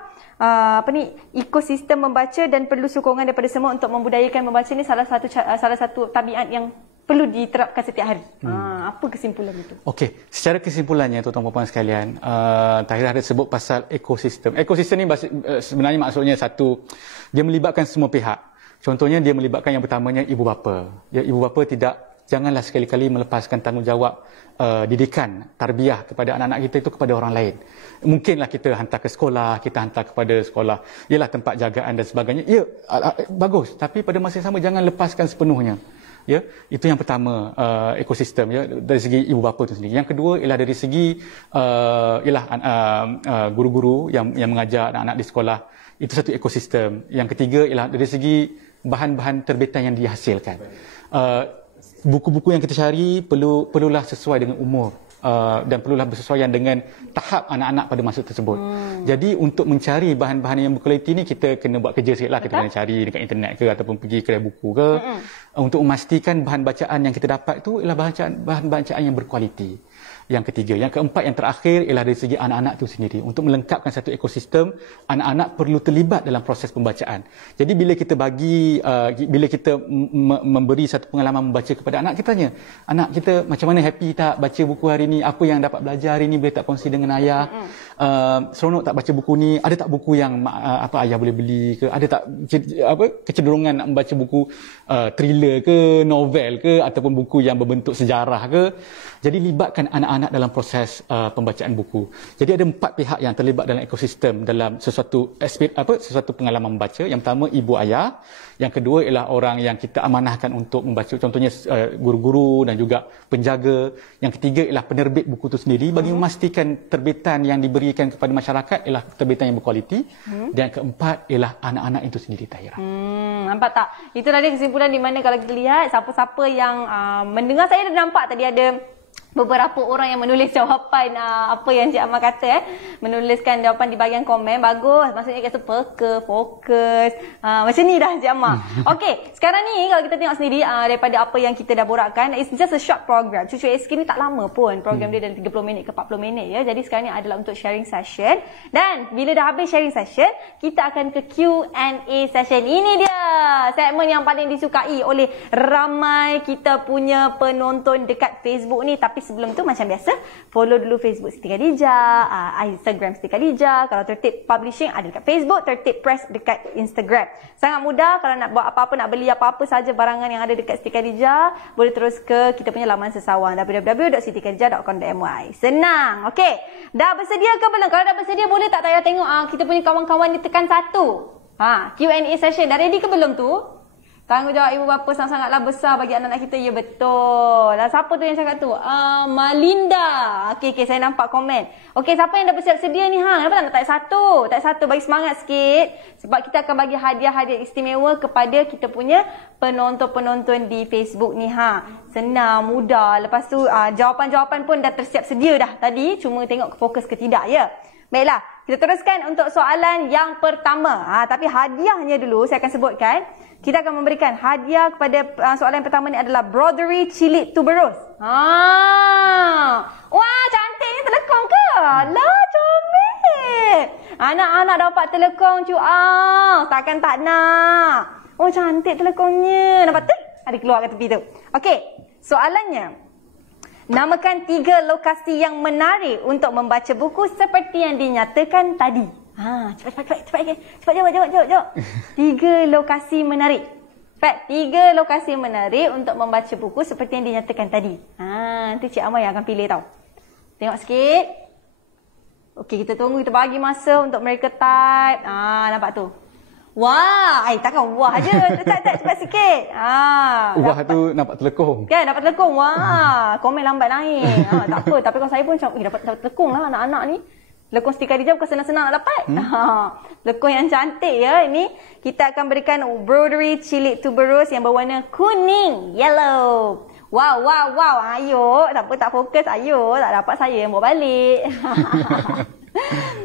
ekosistem membaca dan perlu sokongan daripada semua untuk membudayakan membaca ni salah satu tabiat yang perlu diterapkan setiap hari. Apa kesimpulan itu? Okey, secara kesimpulannya tuan-tuan dan puan sekalian, Tahira ada sebut pasal ekosistem. Ekosistem ni sebenarnya maksudnya satu, dia melibatkan semua pihak. Contohnya dia melibatkan yang pertamanya ibu bapa. Ibu bapa janganlah sekali-kali melepaskan tanggungjawab didikan, tarbiyah kepada anak-anak kita itu kepada orang lain. Mungkinlah kita hantar ke sekolah, kita hantar kepada sekolah, ialah tempat jagaan dan sebagainya. Ya, bagus. Tapi pada masa yang sama jangan lepaskan sepenuhnya. Ya, itu yang pertama, ekosistem ya, dari segi ibu bapa itu sendiri. Yang kedua ialah dari segi guru-guru yang mengajar anak-anak di sekolah. Itu satu ekosistem. Yang ketiga ialah dari segi bahan-bahan terbitan yang dihasilkan. Buku-buku yang kita cari perlulah sesuai dengan umur dan perlulah bersesuaian dengan tahap anak-anak pada masa tersebut. Jadi untuk mencari bahan-bahan yang berkualiti ni kita kena buat kerja sikit lah. Kita kena cari dekat internet ke ataupun pergi kedai buku ke untuk memastikan bahan bacaan yang kita dapat tu ialah bahan bacaan yang berkualiti. Yang ketiga. Yang keempat, yang terakhir ialah dari segi anak-anak itu sendiri. Untuk melengkapkan satu ekosistem, anak-anak perlu terlibat dalam proses pembacaan. Jadi bila kita memberi satu pengalaman membaca kepada anak, kita tanya, anak kita macam mana, happy tak baca buku hari ni? Apa yang dapat belajar hari ni? Boleh tak kongsi dengan ayah? Seronok tak baca buku ni? Ada tak buku yang ayah boleh beli ke? Ada tak kecenderungan nak membaca buku thriller ke, novel ke, ataupun buku yang berbentuk sejarah ke? Jadi libatkan anak-anak dalam proses pembacaan buku. Jadi ada 4 pihak yang terlibat dalam ekosistem dalam sesuatu pengalaman membaca. Yang pertama ibu ayah, yang kedua ialah orang yang kita amanahkan untuk membaca, contohnya guru-guru dan juga penjaga. Yang ketiga ialah penerbit buku itu sendiri bagi memastikan terbitan yang diberikan kepada masyarakat ialah terbitan yang berkualiti. Dan yang keempat ialah anak-anak itu sendiri, Tahira. Nampak tak? Itu tadi kesimpulan di mana kalau kita lihat siapa-siapa yang mendengar, saya dah nampak tadi ada beberapa orang yang menulis jawapan apa yang Cik Amar kata, menuliskan jawapan di bahagian komen. Bagus, maksudnya kata peka, fokus, macam ni dah Cik Amar. Okey, sekarang ni kalau kita tengok sendiri daripada apa yang kita dah borakkan, it's just a short program. Cucu SK ni tak lama pun, program dia dalam 30 minit ke 40 minit ya. Jadi sekarang ni adalah untuk sharing session, dan bila dah habis sharing session, kita akan ke Q&A session. Ini dia segmen yang paling disukai oleh ramai kita punya penonton dekat Facebook ni. Tapi sebelum tu macam biasa, follow dulu Facebook Siti Khadijah, Instagram Siti Khadijah. Kalau Tertib Publishing ada dekat Facebook, Tertib Press dekat Instagram. Sangat mudah kalau nak buat apa-apa, nak beli apa-apa saja barangan yang ada dekat Siti Khadijah, boleh terus ke kita punya laman sesawang www.sitikhadijah.com.my. Senang. Okey, dah bersedia ke belum? Kalau dah bersedia, boleh tak Tahira tengok kita punya kawan-kawan ni tekan 1. Q&A session dah ready ke belum tu? Tanggungjawab ibu bapa sangat-sangatlah besar bagi anak-anak kita. Ya, betul. Siapa tu yang cakap tu? Malinda. Okey, saya nampak komen. Okey, siapa yang dah bersiap sedia ni? Kenapa tak nak tak satu? Tak satu, bagi semangat sikit. Sebab kita akan bagi hadiah-hadiah istimewa kepada kita punya penonton-penonton di Facebook ni. Senang, mudah. Lepas tu jawapan-jawapan pun dah tersiap sedia dah tadi. Cuma tengok fokus ke tidak, ya. Baiklah, kita teruskan untuk soalan yang pertama. Tapi hadiahnya dulu saya akan sebutkan. Kita akan memberikan hadiah kepada soalan yang pertama ni adalah Broderie Cilik Tuberose. Wah, cantik ni, telekong ke? Anak-anak dapat telekong takkan tak nak. Oh cantik telekongnya. Nampak tu? Ada keluar kat tepi tu. Okey, soalannya. Namakan 3 lokasi yang menarik untuk membaca buku seperti yang dinyatakan tadi. Cepat jawab. 3 lokasi menarik. Pat, 3 lokasi menarik untuk membaca buku seperti yang dinyatakan tadi. Nanti Cik Amal yang akan pilih tau. Tengok sikit. Okey, kita tunggu, kita bagi masa untuk mereka type. Nampak tu. Wah, takkan wah je. Tak, cepat sikit. Wah tu nampak telekong. Kan, dapat telekong. Wah, komen lambat naik. Tak apa, tapi kalau saya pun macam, dapat telekong lah anak-anak ni. Telekong setika dijam bukan senang-senang nak dapat. Telekong yang cantik ya. Ini kita akan berikan Broderie Cilik Tuberose yang berwarna kuning, yellow. Wow. Ayo, tak apa, tak fokus. Ayo, tak dapat saya yang bawa balik.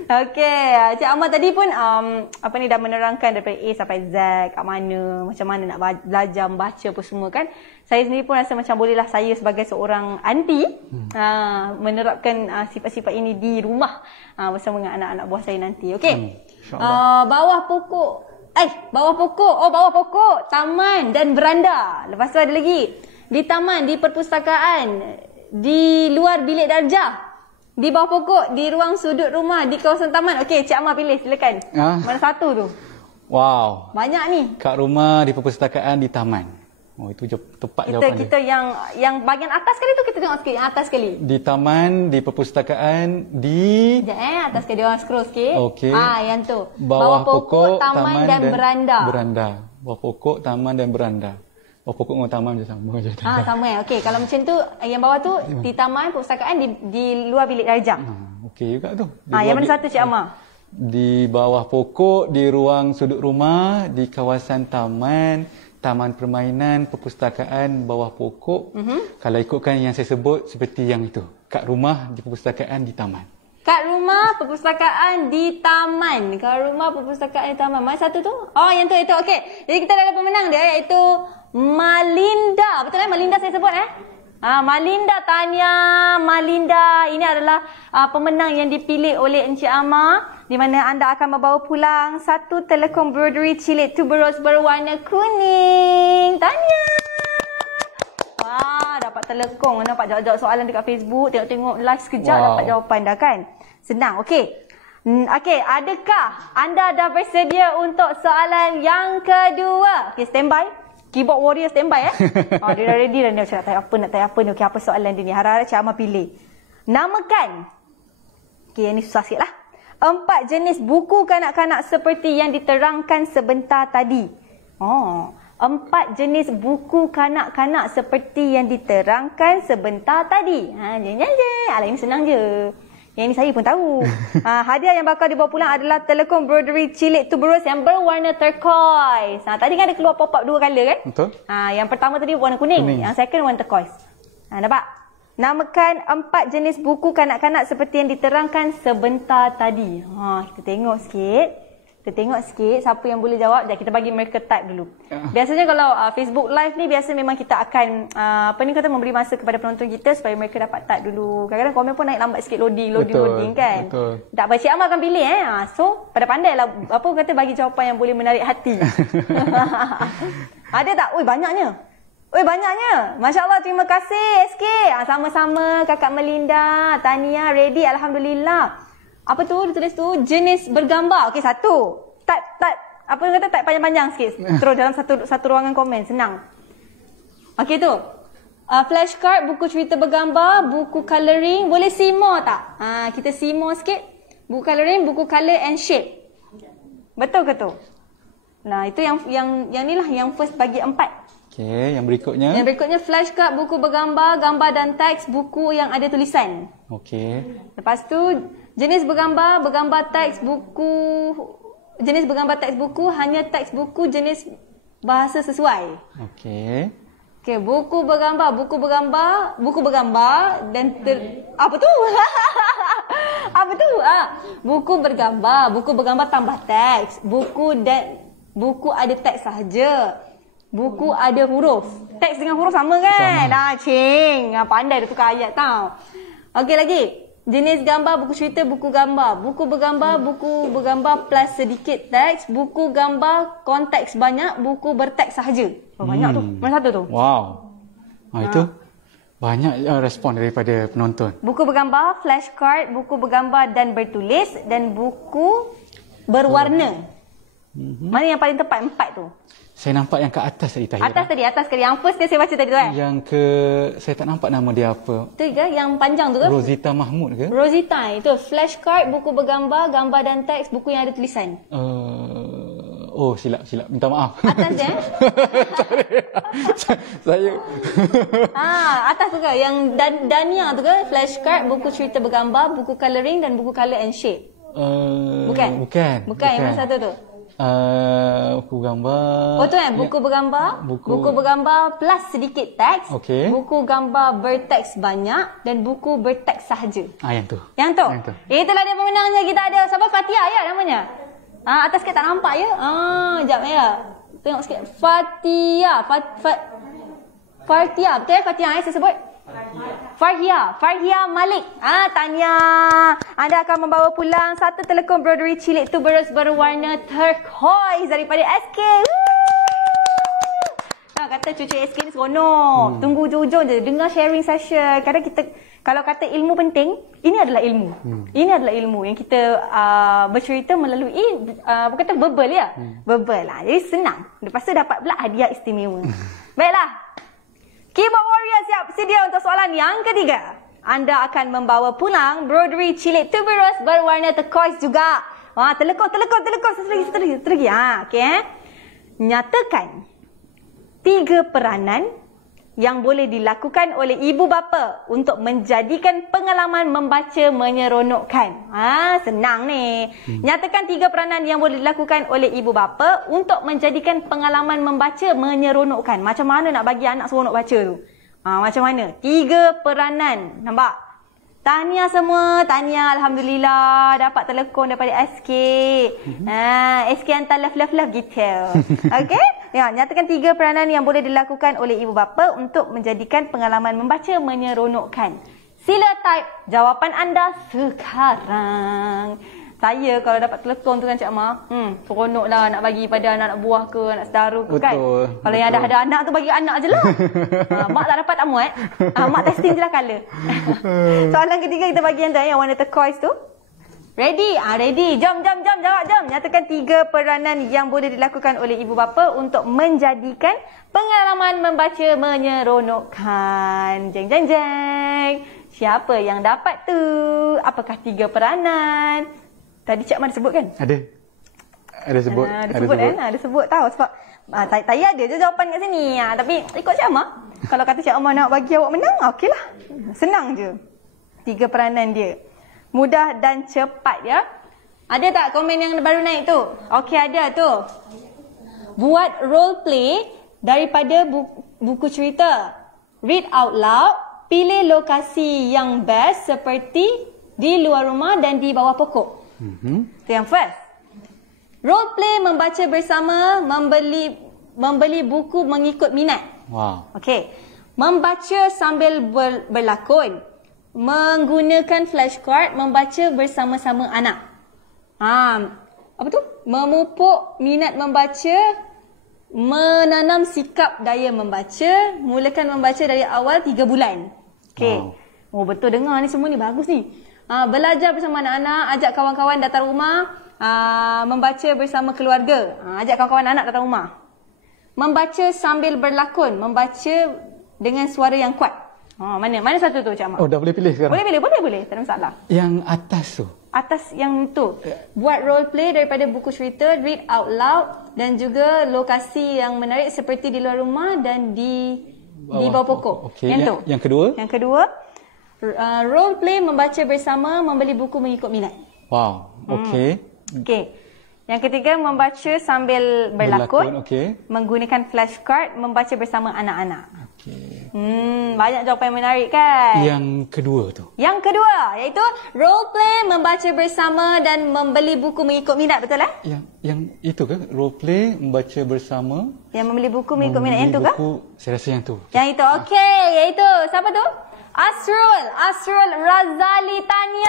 Okey, Cik Amal tadi pun dah menerangkan daripada A sampai Z kat mana, macam mana nak belajar membaca apa semua kan. Saya sendiri pun rasa macam bolehlah saya sebagai seorang aunty menerapkan sifat-sifat ini di rumah bersama dengan anak-anak buah saya nanti. Okey. Bawah pokok, taman dan beranda. Lepas tu ada lagi di taman, di perpustakaan, di luar bilik darjah, di bawah pokok, di ruang sudut rumah, di kawasan taman. Okey, Cik Amal pilih, silakan. Mana satu tu? Wow. Banyak ni. Kat rumah, di perpustakaan, di taman. Oh, itu tepat jawapan kita yang bahagian atas sekali tu kita tengok sikit, yang atas sekali. Di taman, di perpustakaan, di... Sekejap atas sekali, dia orang scroll sikit. Okey. Yang tu. Bawah pokok, taman dan beranda. Bawah pokok, taman dan beranda. Bawah pokok dengan taman je sama je. Sama Okey, kalau macam tu, yang bawah tu di taman, perpustakaan, di luar bilik darjah. Okey juga tu. Yang mana satu Cik Amal? Di bawah pokok, di ruang sudut rumah, di kawasan taman, taman permainan, perpustakaan, bawah pokok. Kalau ikutkan yang saya sebut seperti yang itu. Kat rumah, di perpustakaan, di taman. Kat rumah, perpustakaan, di taman. Kat rumah, perpustakaan, di taman. Mana satu tu? Yang tu, itu. Okey. Jadi kita dah ada pemenang dia, iaitu Malinda. Betul kan Malinda saya sebut Malinda, Tanya, Malinda. Ini adalah pemenang yang dipilih oleh Encik Amar, di mana anda akan membawa pulang satu telekong Broderie Cilik Tuberose berwarna kuning. Tanya. Wah, dapat telekong. Nampak jawab-jawab soalan dekat Facebook. Tengok-tengok live sekejap dapat jawapan dah kan. Senang. Okey. Okey, adakah anda dah bersedia untuk soalan yang kedua? Okey, standby. Keyboard warrior standby dia dah ready dah. Dia cakap nak tanya apa ni. Okey, apa soalan dia ni? Harap-harap Cik Amar pilih. Namakan. Okey, yang ni susah sikit lah. 4 jenis buku kanak-kanak seperti yang diterangkan sebentar tadi. 4 jenis buku kanak-kanak seperti yang diterangkan sebentar tadi. Alah, ini senang je. Yang ini saya pun tahu. Hadiah yang bakal dibawa pulang adalah telekong Broderie Cilik Tuberose yang berwarna turquoise. Tadi kan ada keluar pop-up 2 color kan? Betul. Yang pertama tadi warna kuning. Yang second warna turquoise. Nampak? Namakan 4 jenis buku kanak-kanak seperti yang diterangkan sebentar tadi. Kita tengok sikit. Siapa yang boleh jawab. Kita bagi mereka type dulu. Biasanya kalau Facebook Live ni, biasa memang kita akan memberi masa kepada penonton kita supaya mereka dapat type dulu. Kadang-kadang komen pun naik lambat sikit, loading kan. Betul. Tak apa, Cik Amar akan pilih So, pandai-pandai lah. Bagi jawapan yang boleh menarik hati. Ada tak? Banyaknya. Masya Allah, terima kasih SK. Sama-sama Kakak Melinda, Tania, ready. Alhamdulillah. Apa tu? Ditulis tu jenis bergambar. Okey, satu. Type. Type panjang-panjang sikit. Terus dalam satu ruangan komen. Senang. Okey tu. Flashcard, buku cerita bergambar, buku colouring. Boleh simo tak? Kita simo sikit. Buku colouring, buku colour and shape. Betul ke tu? Nah, itu yang ni lah yang first bagi 4. Okey, yang berikutnya? Yang berikutnya flashcard, buku bergambar, gambar dan teks, buku yang ada tulisan. Okey. Lepas tu jenis bergambar teks buku, jenis bergambar teks buku, hanya teks buku jenis bahasa sesuai. Okey. Okey, buku bergambar dan apa tu? Apa tu? Buku bergambar tambah teks, buku ada teks sahaja. Buku ada huruf. Teks dengan huruf sama kan? Cing. Pandai dia tukar ayat tau. Okey lagi. Jenis gambar, buku cerita, buku gambar. Buku bergambar plus sedikit teks. Buku gambar konteks banyak, buku berteks sahaja. Banyak tu. Mana satu tu? Wow. Itu banyak respon daripada penonton. Buku bergambar, flashcard, buku bergambar dan bertulis, dan buku berwarna. Mana yang paling tepat? 4 tu. Saya nampak yang ke atas tadi, Tahira. Atas sekali. Yang first saya baca tadi tu kan? Yang ke... Saya tak nampak nama dia apa. Tu ke? Yang panjang tu ke? Rosita Mahmud ke? Rosita. Itu flashcard, buku bergambar, gambar dan teks, buku yang ada tulisan. Oh, silap. Minta maaf. Atas dia? Saya... Atas tu ke? Yang Dania tu ke? Flashcard, buku cerita bergambar, buku colouring dan buku colour and shape. Bukan. Yang mana satu tu? Buku gambar. Oh tu kan, buku bergambar, buku bergambar plus sedikit teks, buku gambar berteks banyak dan buku berteks sahaja. Yang tu. Itulah dia pemenangnya. Kita ada siapa? Fatia ya namanya. Atas sikit tak nampak ya. Sekejap ya. Tengok sikit. Fatia. Fatia. Betul ya Fatia saya sebut? Farhia Malik. Tanya. Anda akan membawa pulang satu telekom broderi cilik tuberous berwarna turquoise daripada SK. Kata cucu SK ni seronok. Tunggu hujung-hujung je. Dengar sharing session. Kadang kita, kalau kata ilmu penting, ini adalah ilmu. Ini adalah ilmu yang kita bercerita melalui kata verbal ya. Verbal lah. Jadi senang. Lepas tu dapat pula hadiah istimewa. Baiklah. Keyboard Warrior siap sedia untuk soalan yang ketiga. Anda akan membawa pulang broderi cilik tuberous berwarna turquoise juga. Telekor. Satu lagi. Okey. Nyatakan 3 peranan yang boleh dilakukan oleh ibu bapa untuk menjadikan pengalaman membaca menyeronokkan. Senang ni. Nyatakan 3 peranan yang boleh dilakukan oleh ibu bapa untuk menjadikan pengalaman membaca menyeronokkan. Macam mana nak bagi anak seronok baca tu? Macam mana? 3 peranan. Nampak? Tahniah semua. Tahniah. Alhamdulillah. Dapat telekon daripada SK. SK hantar love gitu. Okey? Ya, nyatakan 3 peranan yang boleh dilakukan oleh ibu bapa untuk menjadikan pengalaman membaca menyeronokkan. Sila type jawapan anda sekarang. Saya kalau dapat telekon tu kan Cik Amar, seronoklah nak bagi pada anak-anak buah ke, anak saudara ke kan. Kalau yang dah ada anak tu bagi anak je lah. Mak tak dapat tak muat. Mak testing je lah colour. Soalan ketiga kita bagi anda yang warna turquoise tu. Ready? Ready. Jom. Jawab jom. Nyatakan 3 peranan yang boleh dilakukan oleh ibu bapa untuk menjadikan pengalaman membaca menyeronokkan. Jeng. Siapa yang dapat tu? Apakah 3 peranan? Tadi Cik Amar sebut kan? Ada sebut. Ada sebut tahu sebab saya ada je jawapan kat sini. Tapi ikut Cik Amar. Kalau kata Cik Amar nak bagi awak menang, okeylah. Senang je. 3 peranan dia. Mudah dan cepat ya. Ada tak komen yang baru naik tu? Okey, ada tu. Buat role play daripada buku cerita. Read out loud. Pilih lokasi yang best seperti di luar rumah dan di bawah pokok. Itu yang first. Role play membaca bersama, membeli buku mengikut minat. Wow. Okey. Membaca sambil berlakon. Menggunakan flashcard, membaca bersama-sama anak. Apa tu? Memupuk minat membaca, menanam sikap daya membaca, mulakan membaca dari awal 3 bulan. Okey. Wow. Betul dengar ni semua ni bagus ni. Belajar bersama anak-anak, ajak kawan-kawan datang rumah, membaca bersama keluarga, ajak kawan-kawan anak datang rumah. Membaca sambil berlakon, membaca dengan suara yang kuat. Mana satu tu Cik Amar? Dah boleh pilih sekarang? Boleh, tak ada masalah. Yang atas tu? Atas yang tu. Buat role play daripada buku cerita, read out loud dan juga lokasi yang menarik seperti di luar rumah dan di bawah pokok. Okay. Yang tu. Yang kedua? Role play membaca bersama, membeli buku mengikut minat. Wow, okey. Yang ketiga membaca sambil berlakon, menggunakan flashcard, membaca bersama anak-anak. Banyak jawapan yang menarik kan? Yang kedua tu? Yang kedua iaitu role play membaca bersama dan membeli buku mengikut minat, betul Yang itu ke? Role play membaca bersama, yang membeli buku mengikut minat, yang tu ke? Saya rasa yang tu. Yang itu, okey, iaitu siapa tu? Asrul Razali, Tania.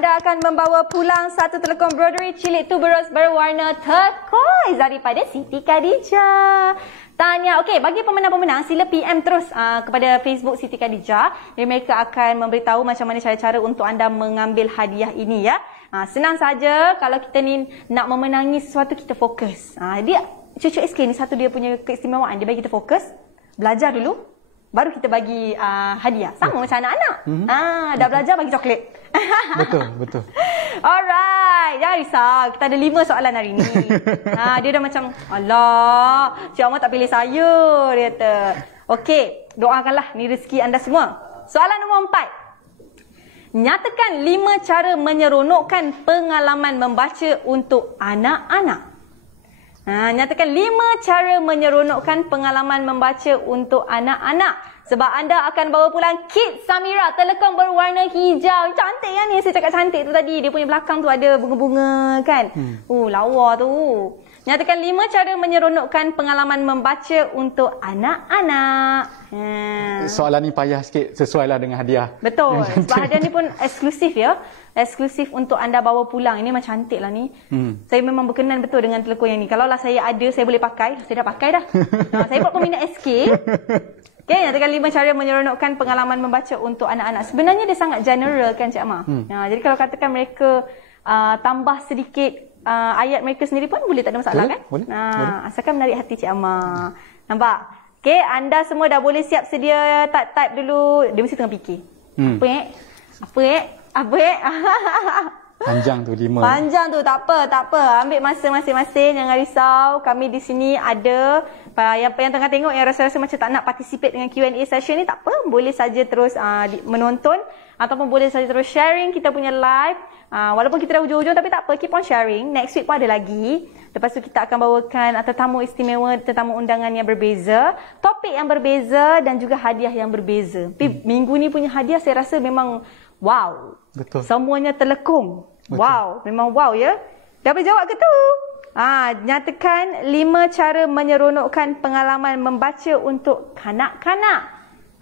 anda akan membawa pulang satu telekong broderi cilik tuberose berwarna turquoise daripada Siti Khadijah. Tanya, okey, bagi pemenang-pemenang sila PM terus kepada Facebook Siti Khadijah. Dan mereka akan memberitahu macam mana cara-cara untuk anda mengambil hadiah ini ya. Senang saja kalau kita ni nak memenangi sesuatu kita fokus. Dia Cucu SK ni satu dia punya keistimewaan, dia bagi kita fokus, belajar dulu, baru kita bagi hadiah. Sama macam anak-anak. Dah belajar bagi coklat. Betul. Alright, jangan risau. Kita ada 5 soalan hari ni. Dia dah macam, alah, Cik Ahmad tak pilih saya, dia kata. Okey, doakanlah ni rezeki anda semua. Soalan nombor 4. Nyatakan 5 cara menyeronokkan pengalaman membaca untuk anak-anak. Nyatakan 5 cara menyeronokkan pengalaman membaca untuk anak-anak. Sebab anda akan bawa pulang kit Samira telekong berwarna hijau. Cantik kan ni, saya cakap cantik tu tadi. Dia punya belakang tu ada bunga-bunga kan. Lawa tu. Nyatakan 5 cara menyeronokkan pengalaman membaca untuk anak-anak. Soalan ni payah sikit, sesuai lah dengan hadiah. Betul. Sebab hadiah ni pun eksklusif ya. Eksklusif untuk anda bawa pulang. Ini memang cantik lah ni. Saya memang berkenan betul dengan telekong yang ni. Kalau lah saya ada, saya boleh pakai. Saya dah pakai dah. Saya buat peminat SK. Okay, nyatakan 5 cara menyeronokkan pengalaman membaca untuk anak-anak. Sebenarnya dia sangat general kan Cik Amar. Jadi kalau katakan mereka tambah sedikit ayat mereka sendiri pun boleh, tak ada masalah kan? Boleh. Asalkan menarik hati Cik Amar. Nampak? Okay, anda semua dah boleh siap sedia type dulu. Dia mesti tengah fikir. Apa? Panjang tu 5. Panjang tu, tak apa. Ambil masa masing-masing, jangan risau. Kami di sini ada yang tengah tengok yang rasa-rasa macam tak nak participate dengan Q&A session ni, tak apa. Boleh saja terus menonton ataupun boleh saja terus sharing kita punya live. Walaupun kita dah hujung-hujung tapi tak apa, keep on sharing. Next week pun ada lagi. Lepas tu kita akan bawakan tetamu istimewa, tetamu undangan yang berbeza, topik yang berbeza dan juga hadiah yang berbeza. Tapi minggu ni punya hadiah saya rasa memang wow. Betul. Semuanya telekong. Betul. Wow, memang wow ya. Dah boleh jawab ke tu? Nyatakan 5 cara menyeronokkan pengalaman membaca untuk kanak-kanak.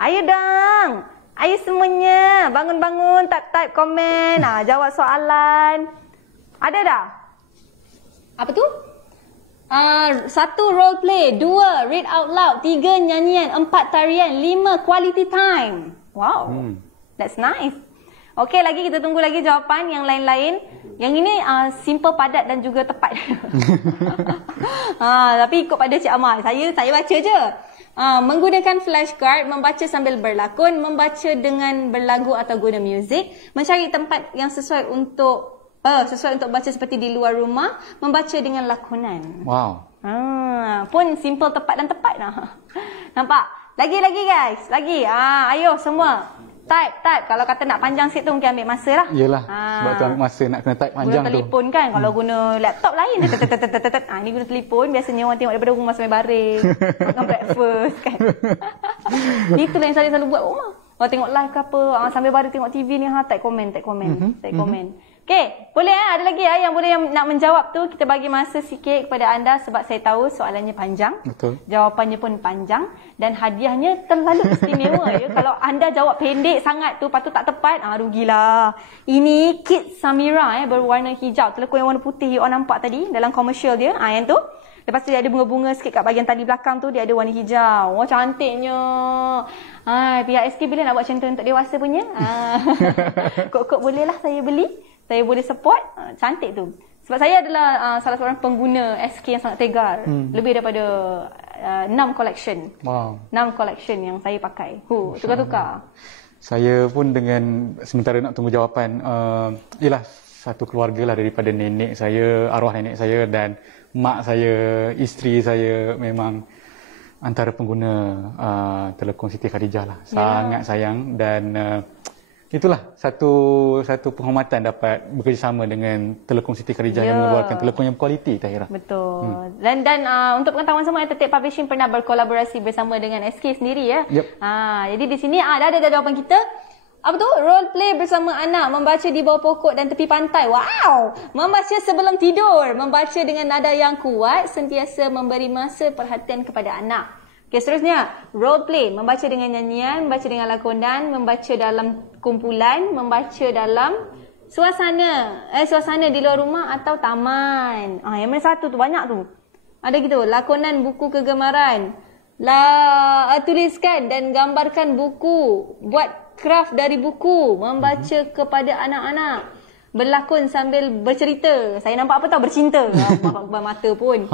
Ayo dong. Ayo semuanya. Bangun-bangun, type komen. Jawab soalan. Ada dah? Apa tu? 1 role play, 2 read out loud, 3 nyanyian, 4 tarian, 5 quality time. Wow. That's nice. Okey, lagi kita tunggu lagi jawapan yang lain-lain. Yang ini simple, padat dan juga tepat. Tapi ikut pada Cik Amar. Saya baca je. Menggunakan flashcard, membaca sambil berlakon, membaca dengan berlagu atau guna muzik, mencari tempat yang sesuai untuk baca seperti di luar rumah, membaca dengan lakonan. Wow. Pun simple, tepat dan tepat lah. Nampak? Lagi guys. Lagi. Ayo semua. Type. Kalau kata nak panjang sikit tu mungkin ambil masa lah. Yelah. Sebab tu ambil masa nak kena type panjang tu. Guna telefon kan. Kalau guna laptop lain. Ni guna telefon. Biasanya orang tengok daripada rumah sampai baring. Makan breakfast kan. Itulah yang saya selalu buat rumah. Kalau tengok live ke apa. Sambil baring tengok TV ni. Type komen. Okey, boleh ada lagi yang boleh yang nak menjawab tu, kita bagi masa sikit kepada anda sebab saya tahu soalannya panjang. Betul. Jawapannya pun panjang dan hadiahnya terlalu istimewa ya. Kalau anda jawab pendek sangat tu, patut tak tepat, rugilah. Ini kit Samira berwarna hijau, telekong yang warna putih you all nampak tadi dalam komersial dia. Yang tu. Lepas tu dia ada bunga-bunga sikit kat bahagian tali belakang tu, dia ada warna hijau. Wah, cantiknya. Pihak SK bila nak buat macam tu untuk dewasa punya? Kok bolehlah saya beli. Saya boleh support. Cantik tu. Sebab saya adalah salah seorang pengguna SK yang sangat tegar. Lebih daripada 6 collection. Wow. 6 collection yang saya pakai. Tukar-tukar. Saya pun dengan sementara nak tunggu jawapan. Ialah satu keluarga lah daripada nenek saya, arwah nenek saya dan mak saya, isteri saya memang antara pengguna telekong Siti Khadijah lah. Sangat sayang dan itulah satu penghormatan dapat bekerjasama dengan telekong Siti Khadijah yang mengeluarkan telekong yang berkualiti, Tahira. Betul. Dan untuk pengetahuan semua, Tetek Publishing pernah berkolaborasi bersama dengan SK sendiri ya. Jadi di sini dah ada jawapan kita. Apa tu? Role play bersama anak, membaca di bawah pokok dan tepi pantai. Wow! Membaca sebelum tidur, membaca dengan nada yang kuat, sentiasa memberi masa perhatian kepada anak. Okay, seterusnya, role play, membaca dengan nyanyian, membaca dengan lakonan, membaca dalam kumpulan, membaca dalam suasana di luar rumah atau taman. Yang mana satu tu? Banyak tu. Ada gitu. Lakonan buku kegemaran. Tuliskan dan gambarkan buku. Buat kraft dari buku. Membaca kepada anak-anak. Berlakon sambil bercerita. Saya nampak apa tahu? Bercinta. Mata pun.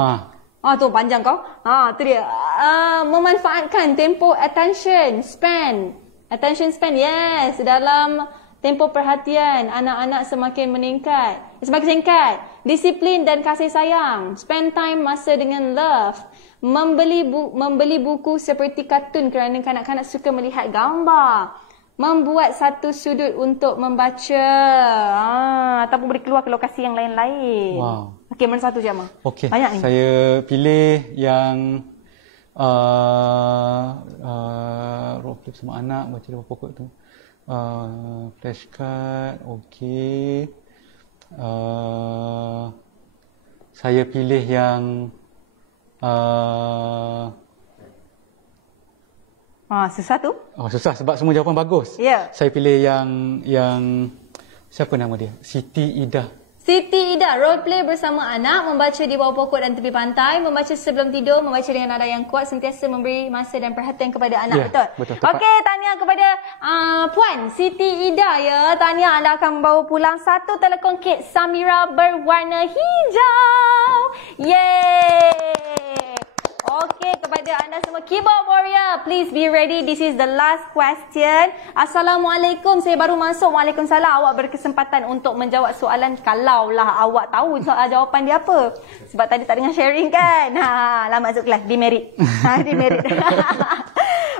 Tu panjang kau. Tu dia. Memanfaatkan tempo attention span. Attention span, yes. Dalam tempo perhatian anak-anak semakin meningkat. Semakin singkat. Disiplin dan kasih sayang. Spend time masa dengan love. Membeli buku seperti kartun kerana kanak-kanak suka melihat gambar. Membuat satu sudut untuk membaca. Ataupun boleh keluar ke lokasi yang lain-lain. Wow. Okey, mana satu je, Amang? Okey, banyak ni. Saya pilih yang role play sama anak, baca dua pokok tu. Flashcard, okey. Saya pilih yang susah tu? Susah sebab semua jawapan bagus. Ya. Saya pilih yang siapa nama dia? Siti Ida. Siti Ida, role play bersama anak, membaca di bawah pokok dan tepi pantai, membaca sebelum tidur, membaca dengan nada yang kuat, sentiasa memberi masa dan perhatian kepada anak. Betul. Okey, tahniah kepada Puan Siti Ida ya. Tahniah, anda akan membawa pulang satu telekong kit Samira berwarna hijau. Yeay! Okey, kepada anda semua keyboard warrior, please be ready. This is the last question. Assalamualaikum. Saya baru masuk. Waalaikumsalam. Awak berkesempatan untuk menjawab soalan kalaulah awak tahu jawapan dia apa. Sebab tadi tak dengar sharing kan. Lah masuk kelas. Demerit. Demerit.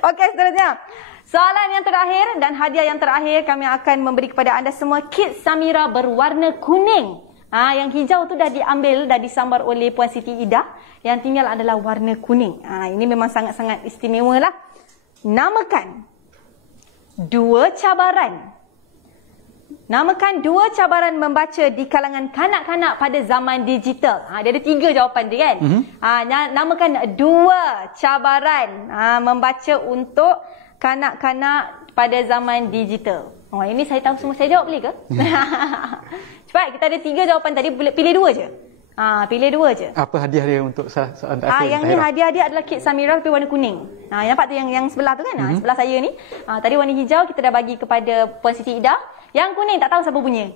Okey, seterusnya. Soalan yang terakhir dan hadiah yang terakhir kami akan memberi kepada anda semua kit Samira berwarna kuning. Yang hijau tu dah diambil, dah disambar oleh Puan Siti Ida. Yang tinggal adalah warna kuning. Ini memang sangat-sangat istimewa lah. Namakan dua cabaran membaca di kalangan kanak-kanak pada zaman digital. Dia ada 3 jawapan dia kan. Namakan dua cabaran membaca untuk kanak-kanak pada zaman digital. Ini saya tahu semua. Saya jawab boleh ke? Cepat, kita ada 3 jawapan tadi. Pilih 2 je. Pilih 2 je. Apa hadiah dia untuk soalan terakhir? Yang ni hadiah dia adalah kit Samira tapi warna kuning. Nampak tu yang sebelah tu kan? Sebelah saya ni. Tadi warna hijau kita dah bagi kepada Puan Siti Ida. Yang kuning tak tahu siapa punya.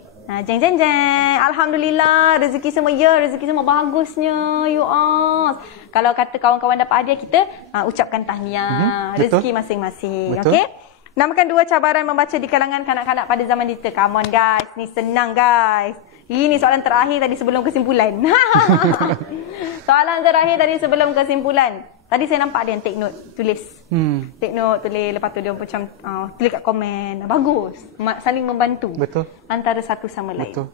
Jeng jeng jeng. Alhamdulillah, rezeki semua rezeki semua bagusnya. You all. Kalau kata kawan-kawan dapat hadiah, kita ucapkan tahniah. Rezeki masing-masing. Okey? Namakan dua cabaran membaca di kalangan kanak-kanak pada zaman digital. Come on guys, ni senang guys. Ini soalan terakhir tadi sebelum kesimpulan. Soalan terakhir tadi sebelum kesimpulan. Tadi saya nampak ada yang take note, tulis. Take note, tulis. Lepas tu dia macam tulis kat komen. Bagus. Saling membantu. Betul. Antara satu sama lain. Betul.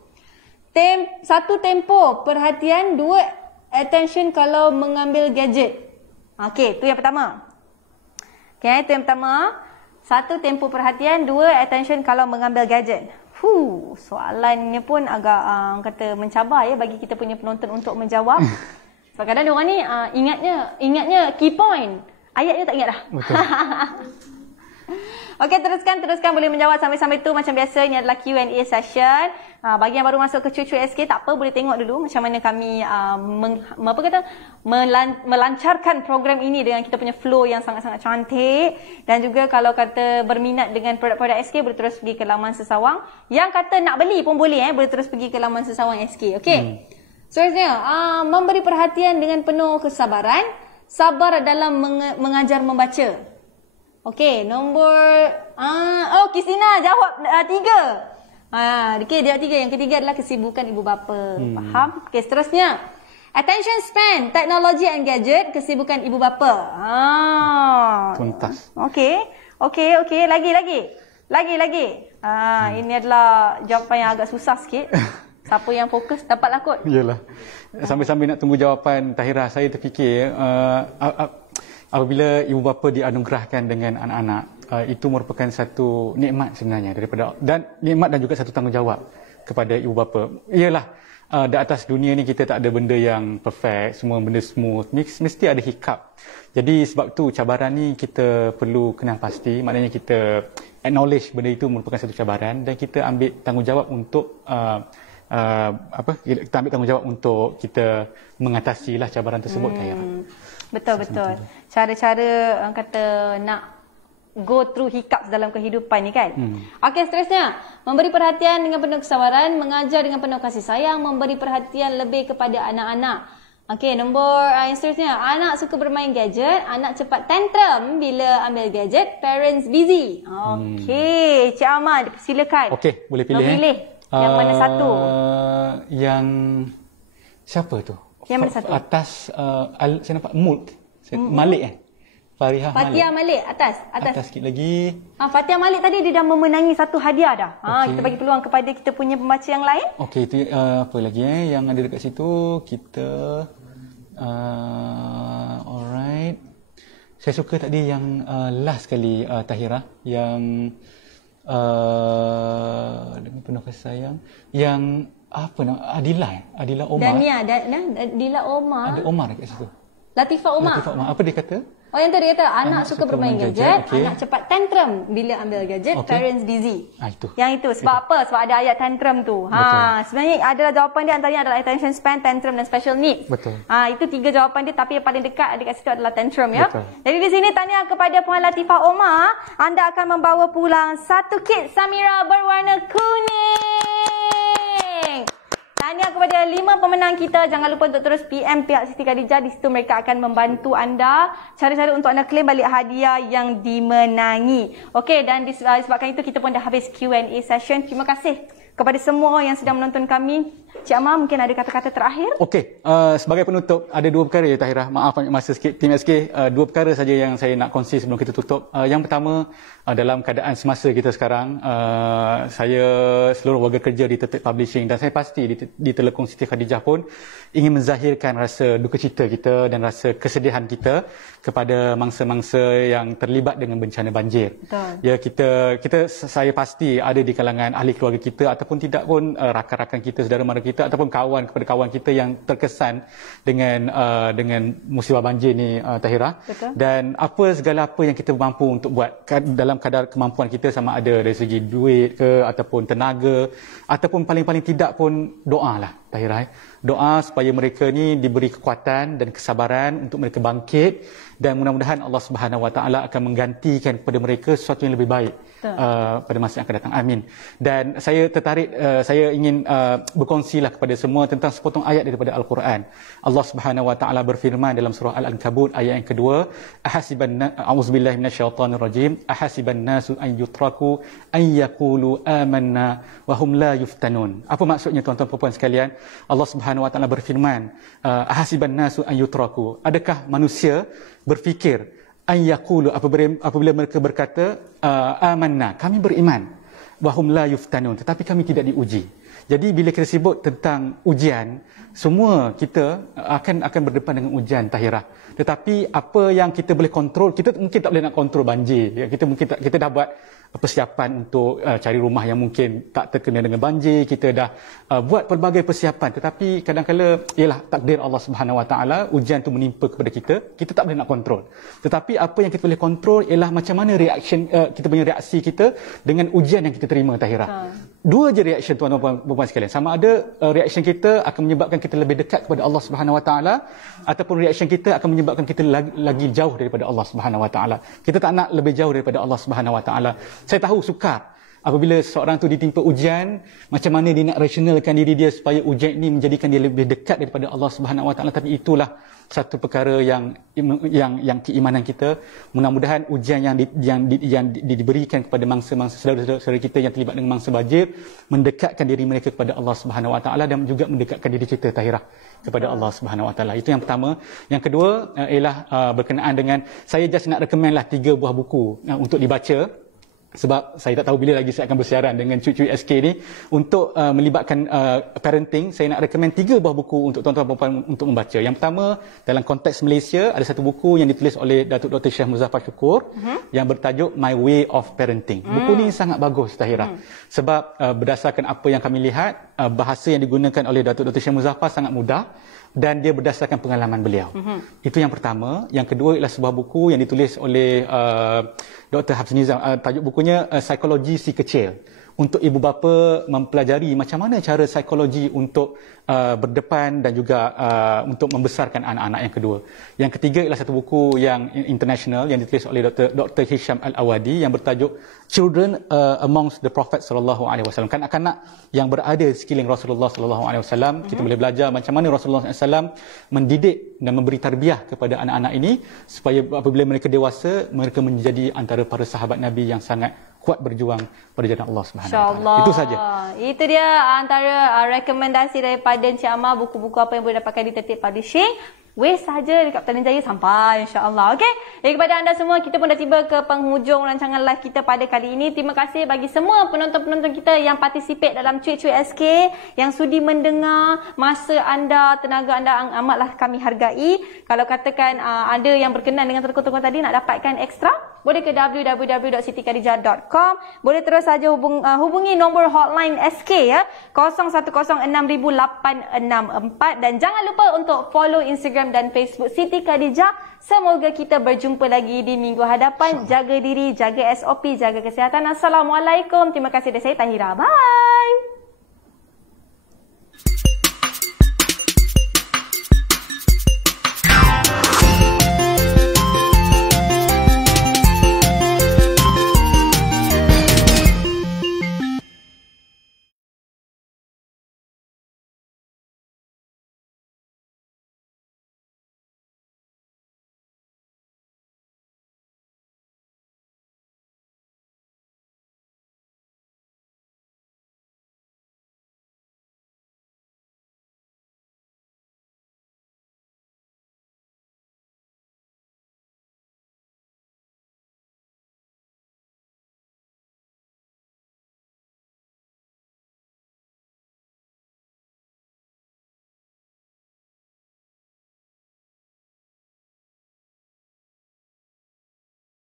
Satu tempo perhatian, 2 attention kalau mengambil gadget. Okey, tu yang pertama. Okey, tu yang pertama. 1 tempo perhatian, 2 attention kalau mengambil gadget. Soalannya pun agak kata mencabar ya bagi kita punya penonton untuk menjawab. Sebab kadang diorang ni ingatnya key point. Ayatnya tak ingat dah. Betul. Okey, teruskan boleh menjawab sampai tu macam biasa. Ini adalah Q&A session. Bagi yang baru masuk ke Cucu SK, tak apa, boleh tengok dulu macam mana kami melancarkan program ini dengan kita punya flow yang sangat-sangat cantik. Dan juga kalau kata berminat dengan produk-produk SK, boleh terus pergi ke laman Sesawang. Yang kata nak beli pun boleh, boleh terus pergi ke laman Sesawang SK. Okey. Seterusnya, memberi perhatian dengan penuh kesabaran, sabar dalam mengajar membaca. Okey, nombor Kristina jawab 3. Okey, dia 3. Yang ketiga adalah kesibukan ibu bapa. Faham? Okey, seterusnya. Attention span, teknologi and gadget, kesibukan ibu bapa. Tuntas. Okey. Lagi. Ini adalah jawapan yang agak susah sikit. Siapa yang fokus dapatlah kot. Yalah. Sambil-sambil nak tunggu jawapan Tahira, saya terfikir apabila ibu bapa dianugerahkan dengan anak-anak, itu merupakan satu nikmat sebenarnya dan nikmat dan juga satu tanggungjawab kepada ibu bapa. Iyalah, di atas dunia ni kita tak ada benda yang perfect, semua benda smooth, mesti ada hiccup. Jadi sebab tu cabaran ni kita perlu kenal pasti, maknanya kita acknowledge benda itu merupakan satu cabaran dan kita ambil tanggungjawab untuk kita ambil tanggungjawab untuk kita mengatasilah cabaran tersebut. Betul. Cara-cara orang kata nak go through hiccups dalam kehidupan ni kan. Okey, seterusnya, memberi perhatian dengan penuh kesabaran, mengajar dengan penuh kasih sayang, memberi perhatian lebih kepada anak-anak. Okey, nombor yang seterusnya, anak suka bermain gadget, anak cepat tantrum bila ambil gadget, parents busy. Okey, Cik Ahmad, silakan. Okey, boleh pilih. Pilih yang mana satu? Yang siapa tu? Yang mana satu? Atas saya nampak Malik Fatia Malik atas sikit lagi. Fatia Malik tadi dia dah memenangi satu hadiah dah. Kita bagi peluang kepada kita punya pembaca yang lain. Okey, itu apa lagi yang ada dekat situ? Kita alright. Saya suka tadi yang last sekali Tahira yang dengan penuh kasih sayang yang apa nama Adila Omar. Adila Omar. Ada Omar dekat situ. Latifah Omar. Apa dia kata? Yang tadi kata anak suka bermain gadget, okay. Anak cepat tantrum bila ambil gadget, okay. Parents busy. Itu. Yang itu sebab apa? Sebab ada ayat tantrum tu. Sebenarnya adalah jawapan dia antaranya adalah attention span, tantrum dan special needs. Betul. Itu 3 jawapan dia, tapi yang paling dekat dekat situ adalah tantrum ya. Betul. Jadi di sini tanya kepada Puan Latifah Omar, anda akan membawa pulang 1 kit Samira berwarna kuning. Tahniah kepada 5 pemenang kita. Jangan lupa untuk terus PM pihak Siti Khadijah. Di situ mereka akan membantu anda cara-cara untuk anda claim balik hadiah yang dimenangi. Okey, dan disebabkan itu kita pun dah habis Q&A session. Terima kasih kepada semua yang sedang menonton kami. Cik Amar, mungkin ada kata-kata terakhir? Okey, sebagai penutup, ada 2 perkara ya Tahira. Maaf ambil masa sikit. Tim SK, 2 perkara saja yang saya nak kongsi sebelum kita tutup. Yang pertama, dalam keadaan semasa kita sekarang, saya seluruh warga kerja di Tetek Publishing dan saya pasti di Telekung Siti Khadijah pun ingin menzahirkan rasa duka cita kita dan rasa kesedihan kita kepada mangsa-mangsa yang terlibat dengan bencana banjir. Betul. Ya, saya pasti ada di kalangan ahli keluarga kita ataupun tidak pun rakan-rakan kita, saudara mara kita ataupun kawan kita yang terkesan dengan musibah banjir ni, Tahira. Betul. Dan segala apa yang kita mampu untuk buat dalam kadar kemampuan kita, sama ada dari segi duit ke ataupun tenaga ataupun paling-paling tidak pun doa lah Tahira. Doa supaya mereka ni diberi kekuatan dan kesabaran untuk mereka bangkit dan mudah-mudahan Allah Subhanahu Wa Taala akan menggantikan kepada mereka sesuatu yang lebih baik pada masa yang akan datang. Amin. Dan saya tertarik, saya ingin berkongsilah kepada semua tentang sepotong ayat daripada Al-Quran. Allah Subhanahu Wa Taala berfirman dalam surah Al-Ankabut ayat yang kedua, a'udzubillahi minasyaitonirrajim, ahasiban nasu an yutraku an yaqulu amanna wa hum la yuftanun. Apa maksudnya tuan-tuan puan-puan sekalian? Allah Subhanahu Wa Taala berfirman, ahasiban nasu an yutraku. Adakah manusia berfikir an yaqulu apabila mereka berkata amanna, kami beriman, wa hum la yuftanun, tetapi kami tidak diuji. Jadi bila kita sebut tentang ujian, semua kita akan berdepan dengan ujian Tahira. Tetapi apa yang kita boleh kontrol, kita mungkin tak boleh nak kontrol banjir. Kita dah buat persiapan untuk cari rumah yang mungkin tak terkena dengan banjir. Kita dah buat pelbagai persiapan, tetapi kadang-kala ialah takdir Allah Subhanahu Wa Taala, ujian tu menimpa kepada kita tak boleh nak kontrol. Tetapi apa yang kita boleh kontrol ialah macam mana kita punya reaksi kita dengan ujian yang kita terima Tahira. 2 je reaction tuan-tuan puan-puan sekalian. Sama ada reaction kita akan menyebabkan kita lebih dekat kepada Allah Subhanahu Wa Taala ataupun reaction kita akan menyebabkan kita lagi jauh daripada Allah Subhanahu Wa Taala. Kita tak nak lebih jauh daripada Allah Subhanahu Wa Taala. Saya tahu sukar apabila seorang tu ditimpa ujian, macam mana dia nak rasionalkan diri dia supaya ujian ini menjadikan dia lebih dekat daripada Allah Subhanahu Wa Taala. Tapi itulah satu perkara yang keimanan kita. Mudah-mudahan ujian yang diberikan kepada mangsa-mangsa saudara-saudara kita yang terlibat dengan mangsa banjir mendekatkan diri mereka kepada Allah Subhanahu Wa Taala dan juga mendekatkan diri kita Tahira kepada Allah Subhanahu Wa Taala. Itu yang pertama. Yang kedua ialah berkenaan dengan, saya just nak recommendlah 3 buah buku untuk dibaca. Sebab saya tak tahu bila lagi saya akan bersiaran dengan cucu SK ni untuk melibatkan parenting. Saya nak recommend 3 buah buku untuk tuan-tuan dan puan untuk membaca. Yang pertama, dalam konteks Malaysia, ada satu buku yang ditulis oleh Datuk Dr. Syekh Muzaffar Syukur yang bertajuk My Way of Parenting. Buku ni sangat bagus Tahira. Sebab berdasarkan apa yang kami lihat, bahasa yang digunakan oleh Datuk Dr. Syekh Muzaffar sangat mudah dan dia berdasarkan pengalaman beliau. Itu yang pertama. Yang kedua ialah sebuah buku yang ditulis oleh Dr. Hafs Nizam. Tajuk bukunya contohnya psikologi si kecil. Untuk ibu bapa mempelajari macam mana cara psikologi untuk berdepan dan juga untuk membesarkan anak-anak yang kedua. Yang ketiga ialah satu buku yang international yang ditulis oleh Dr. Hisham Al-Awadi yang bertajuk Children Amongst the Prophet sallallahu alaihi wasallam. Kanak-kanak yang berada di sekeliling Rasulullah sallallahu alaihi wasallam. Kita boleh belajar macam mana Rasulullah sallallahu alaihi wasallam mendidik dan memberi tarbiyah kepada anak-anak ini supaya apabila mereka dewasa mereka menjadi antara para sahabat Nabi yang sangat kuat berjuang pada jalan Allah Subhanahu Wa Taala. Itu saja. Itu dia antara rekomendasi daripada Encik Amar, buku-buku apa yang boleh dapatkan di Tertib Publishing. Wes saja dekat Petaling Jaya sampai, insya-Allah. Okey. Kepada anda semua, kita pun dah tiba ke penghujung rancangan live kita pada kali ini. Terima kasih bagi semua penonton-penonton kita yang participate dalam Cuit-Cuit SK, yang sudi mendengar. Masa anda, tenaga anda amatlah kami hargai. Kalau katakan ada yang berkenan dengan toko-toko tadi nak dapatkan ekstra, boleh ke www.sitikadijah.com. Boleh terus saja hubungi nombor hotline SK ya, 01608664, dan jangan lupa untuk follow Instagram dan Facebook Siti Khadijah. Semoga kita berjumpa lagi di minggu hadapan. Jaga diri, jaga SOP, jaga kesihatan. Assalamualaikum. Terima kasih dari saya Tahira. Bye.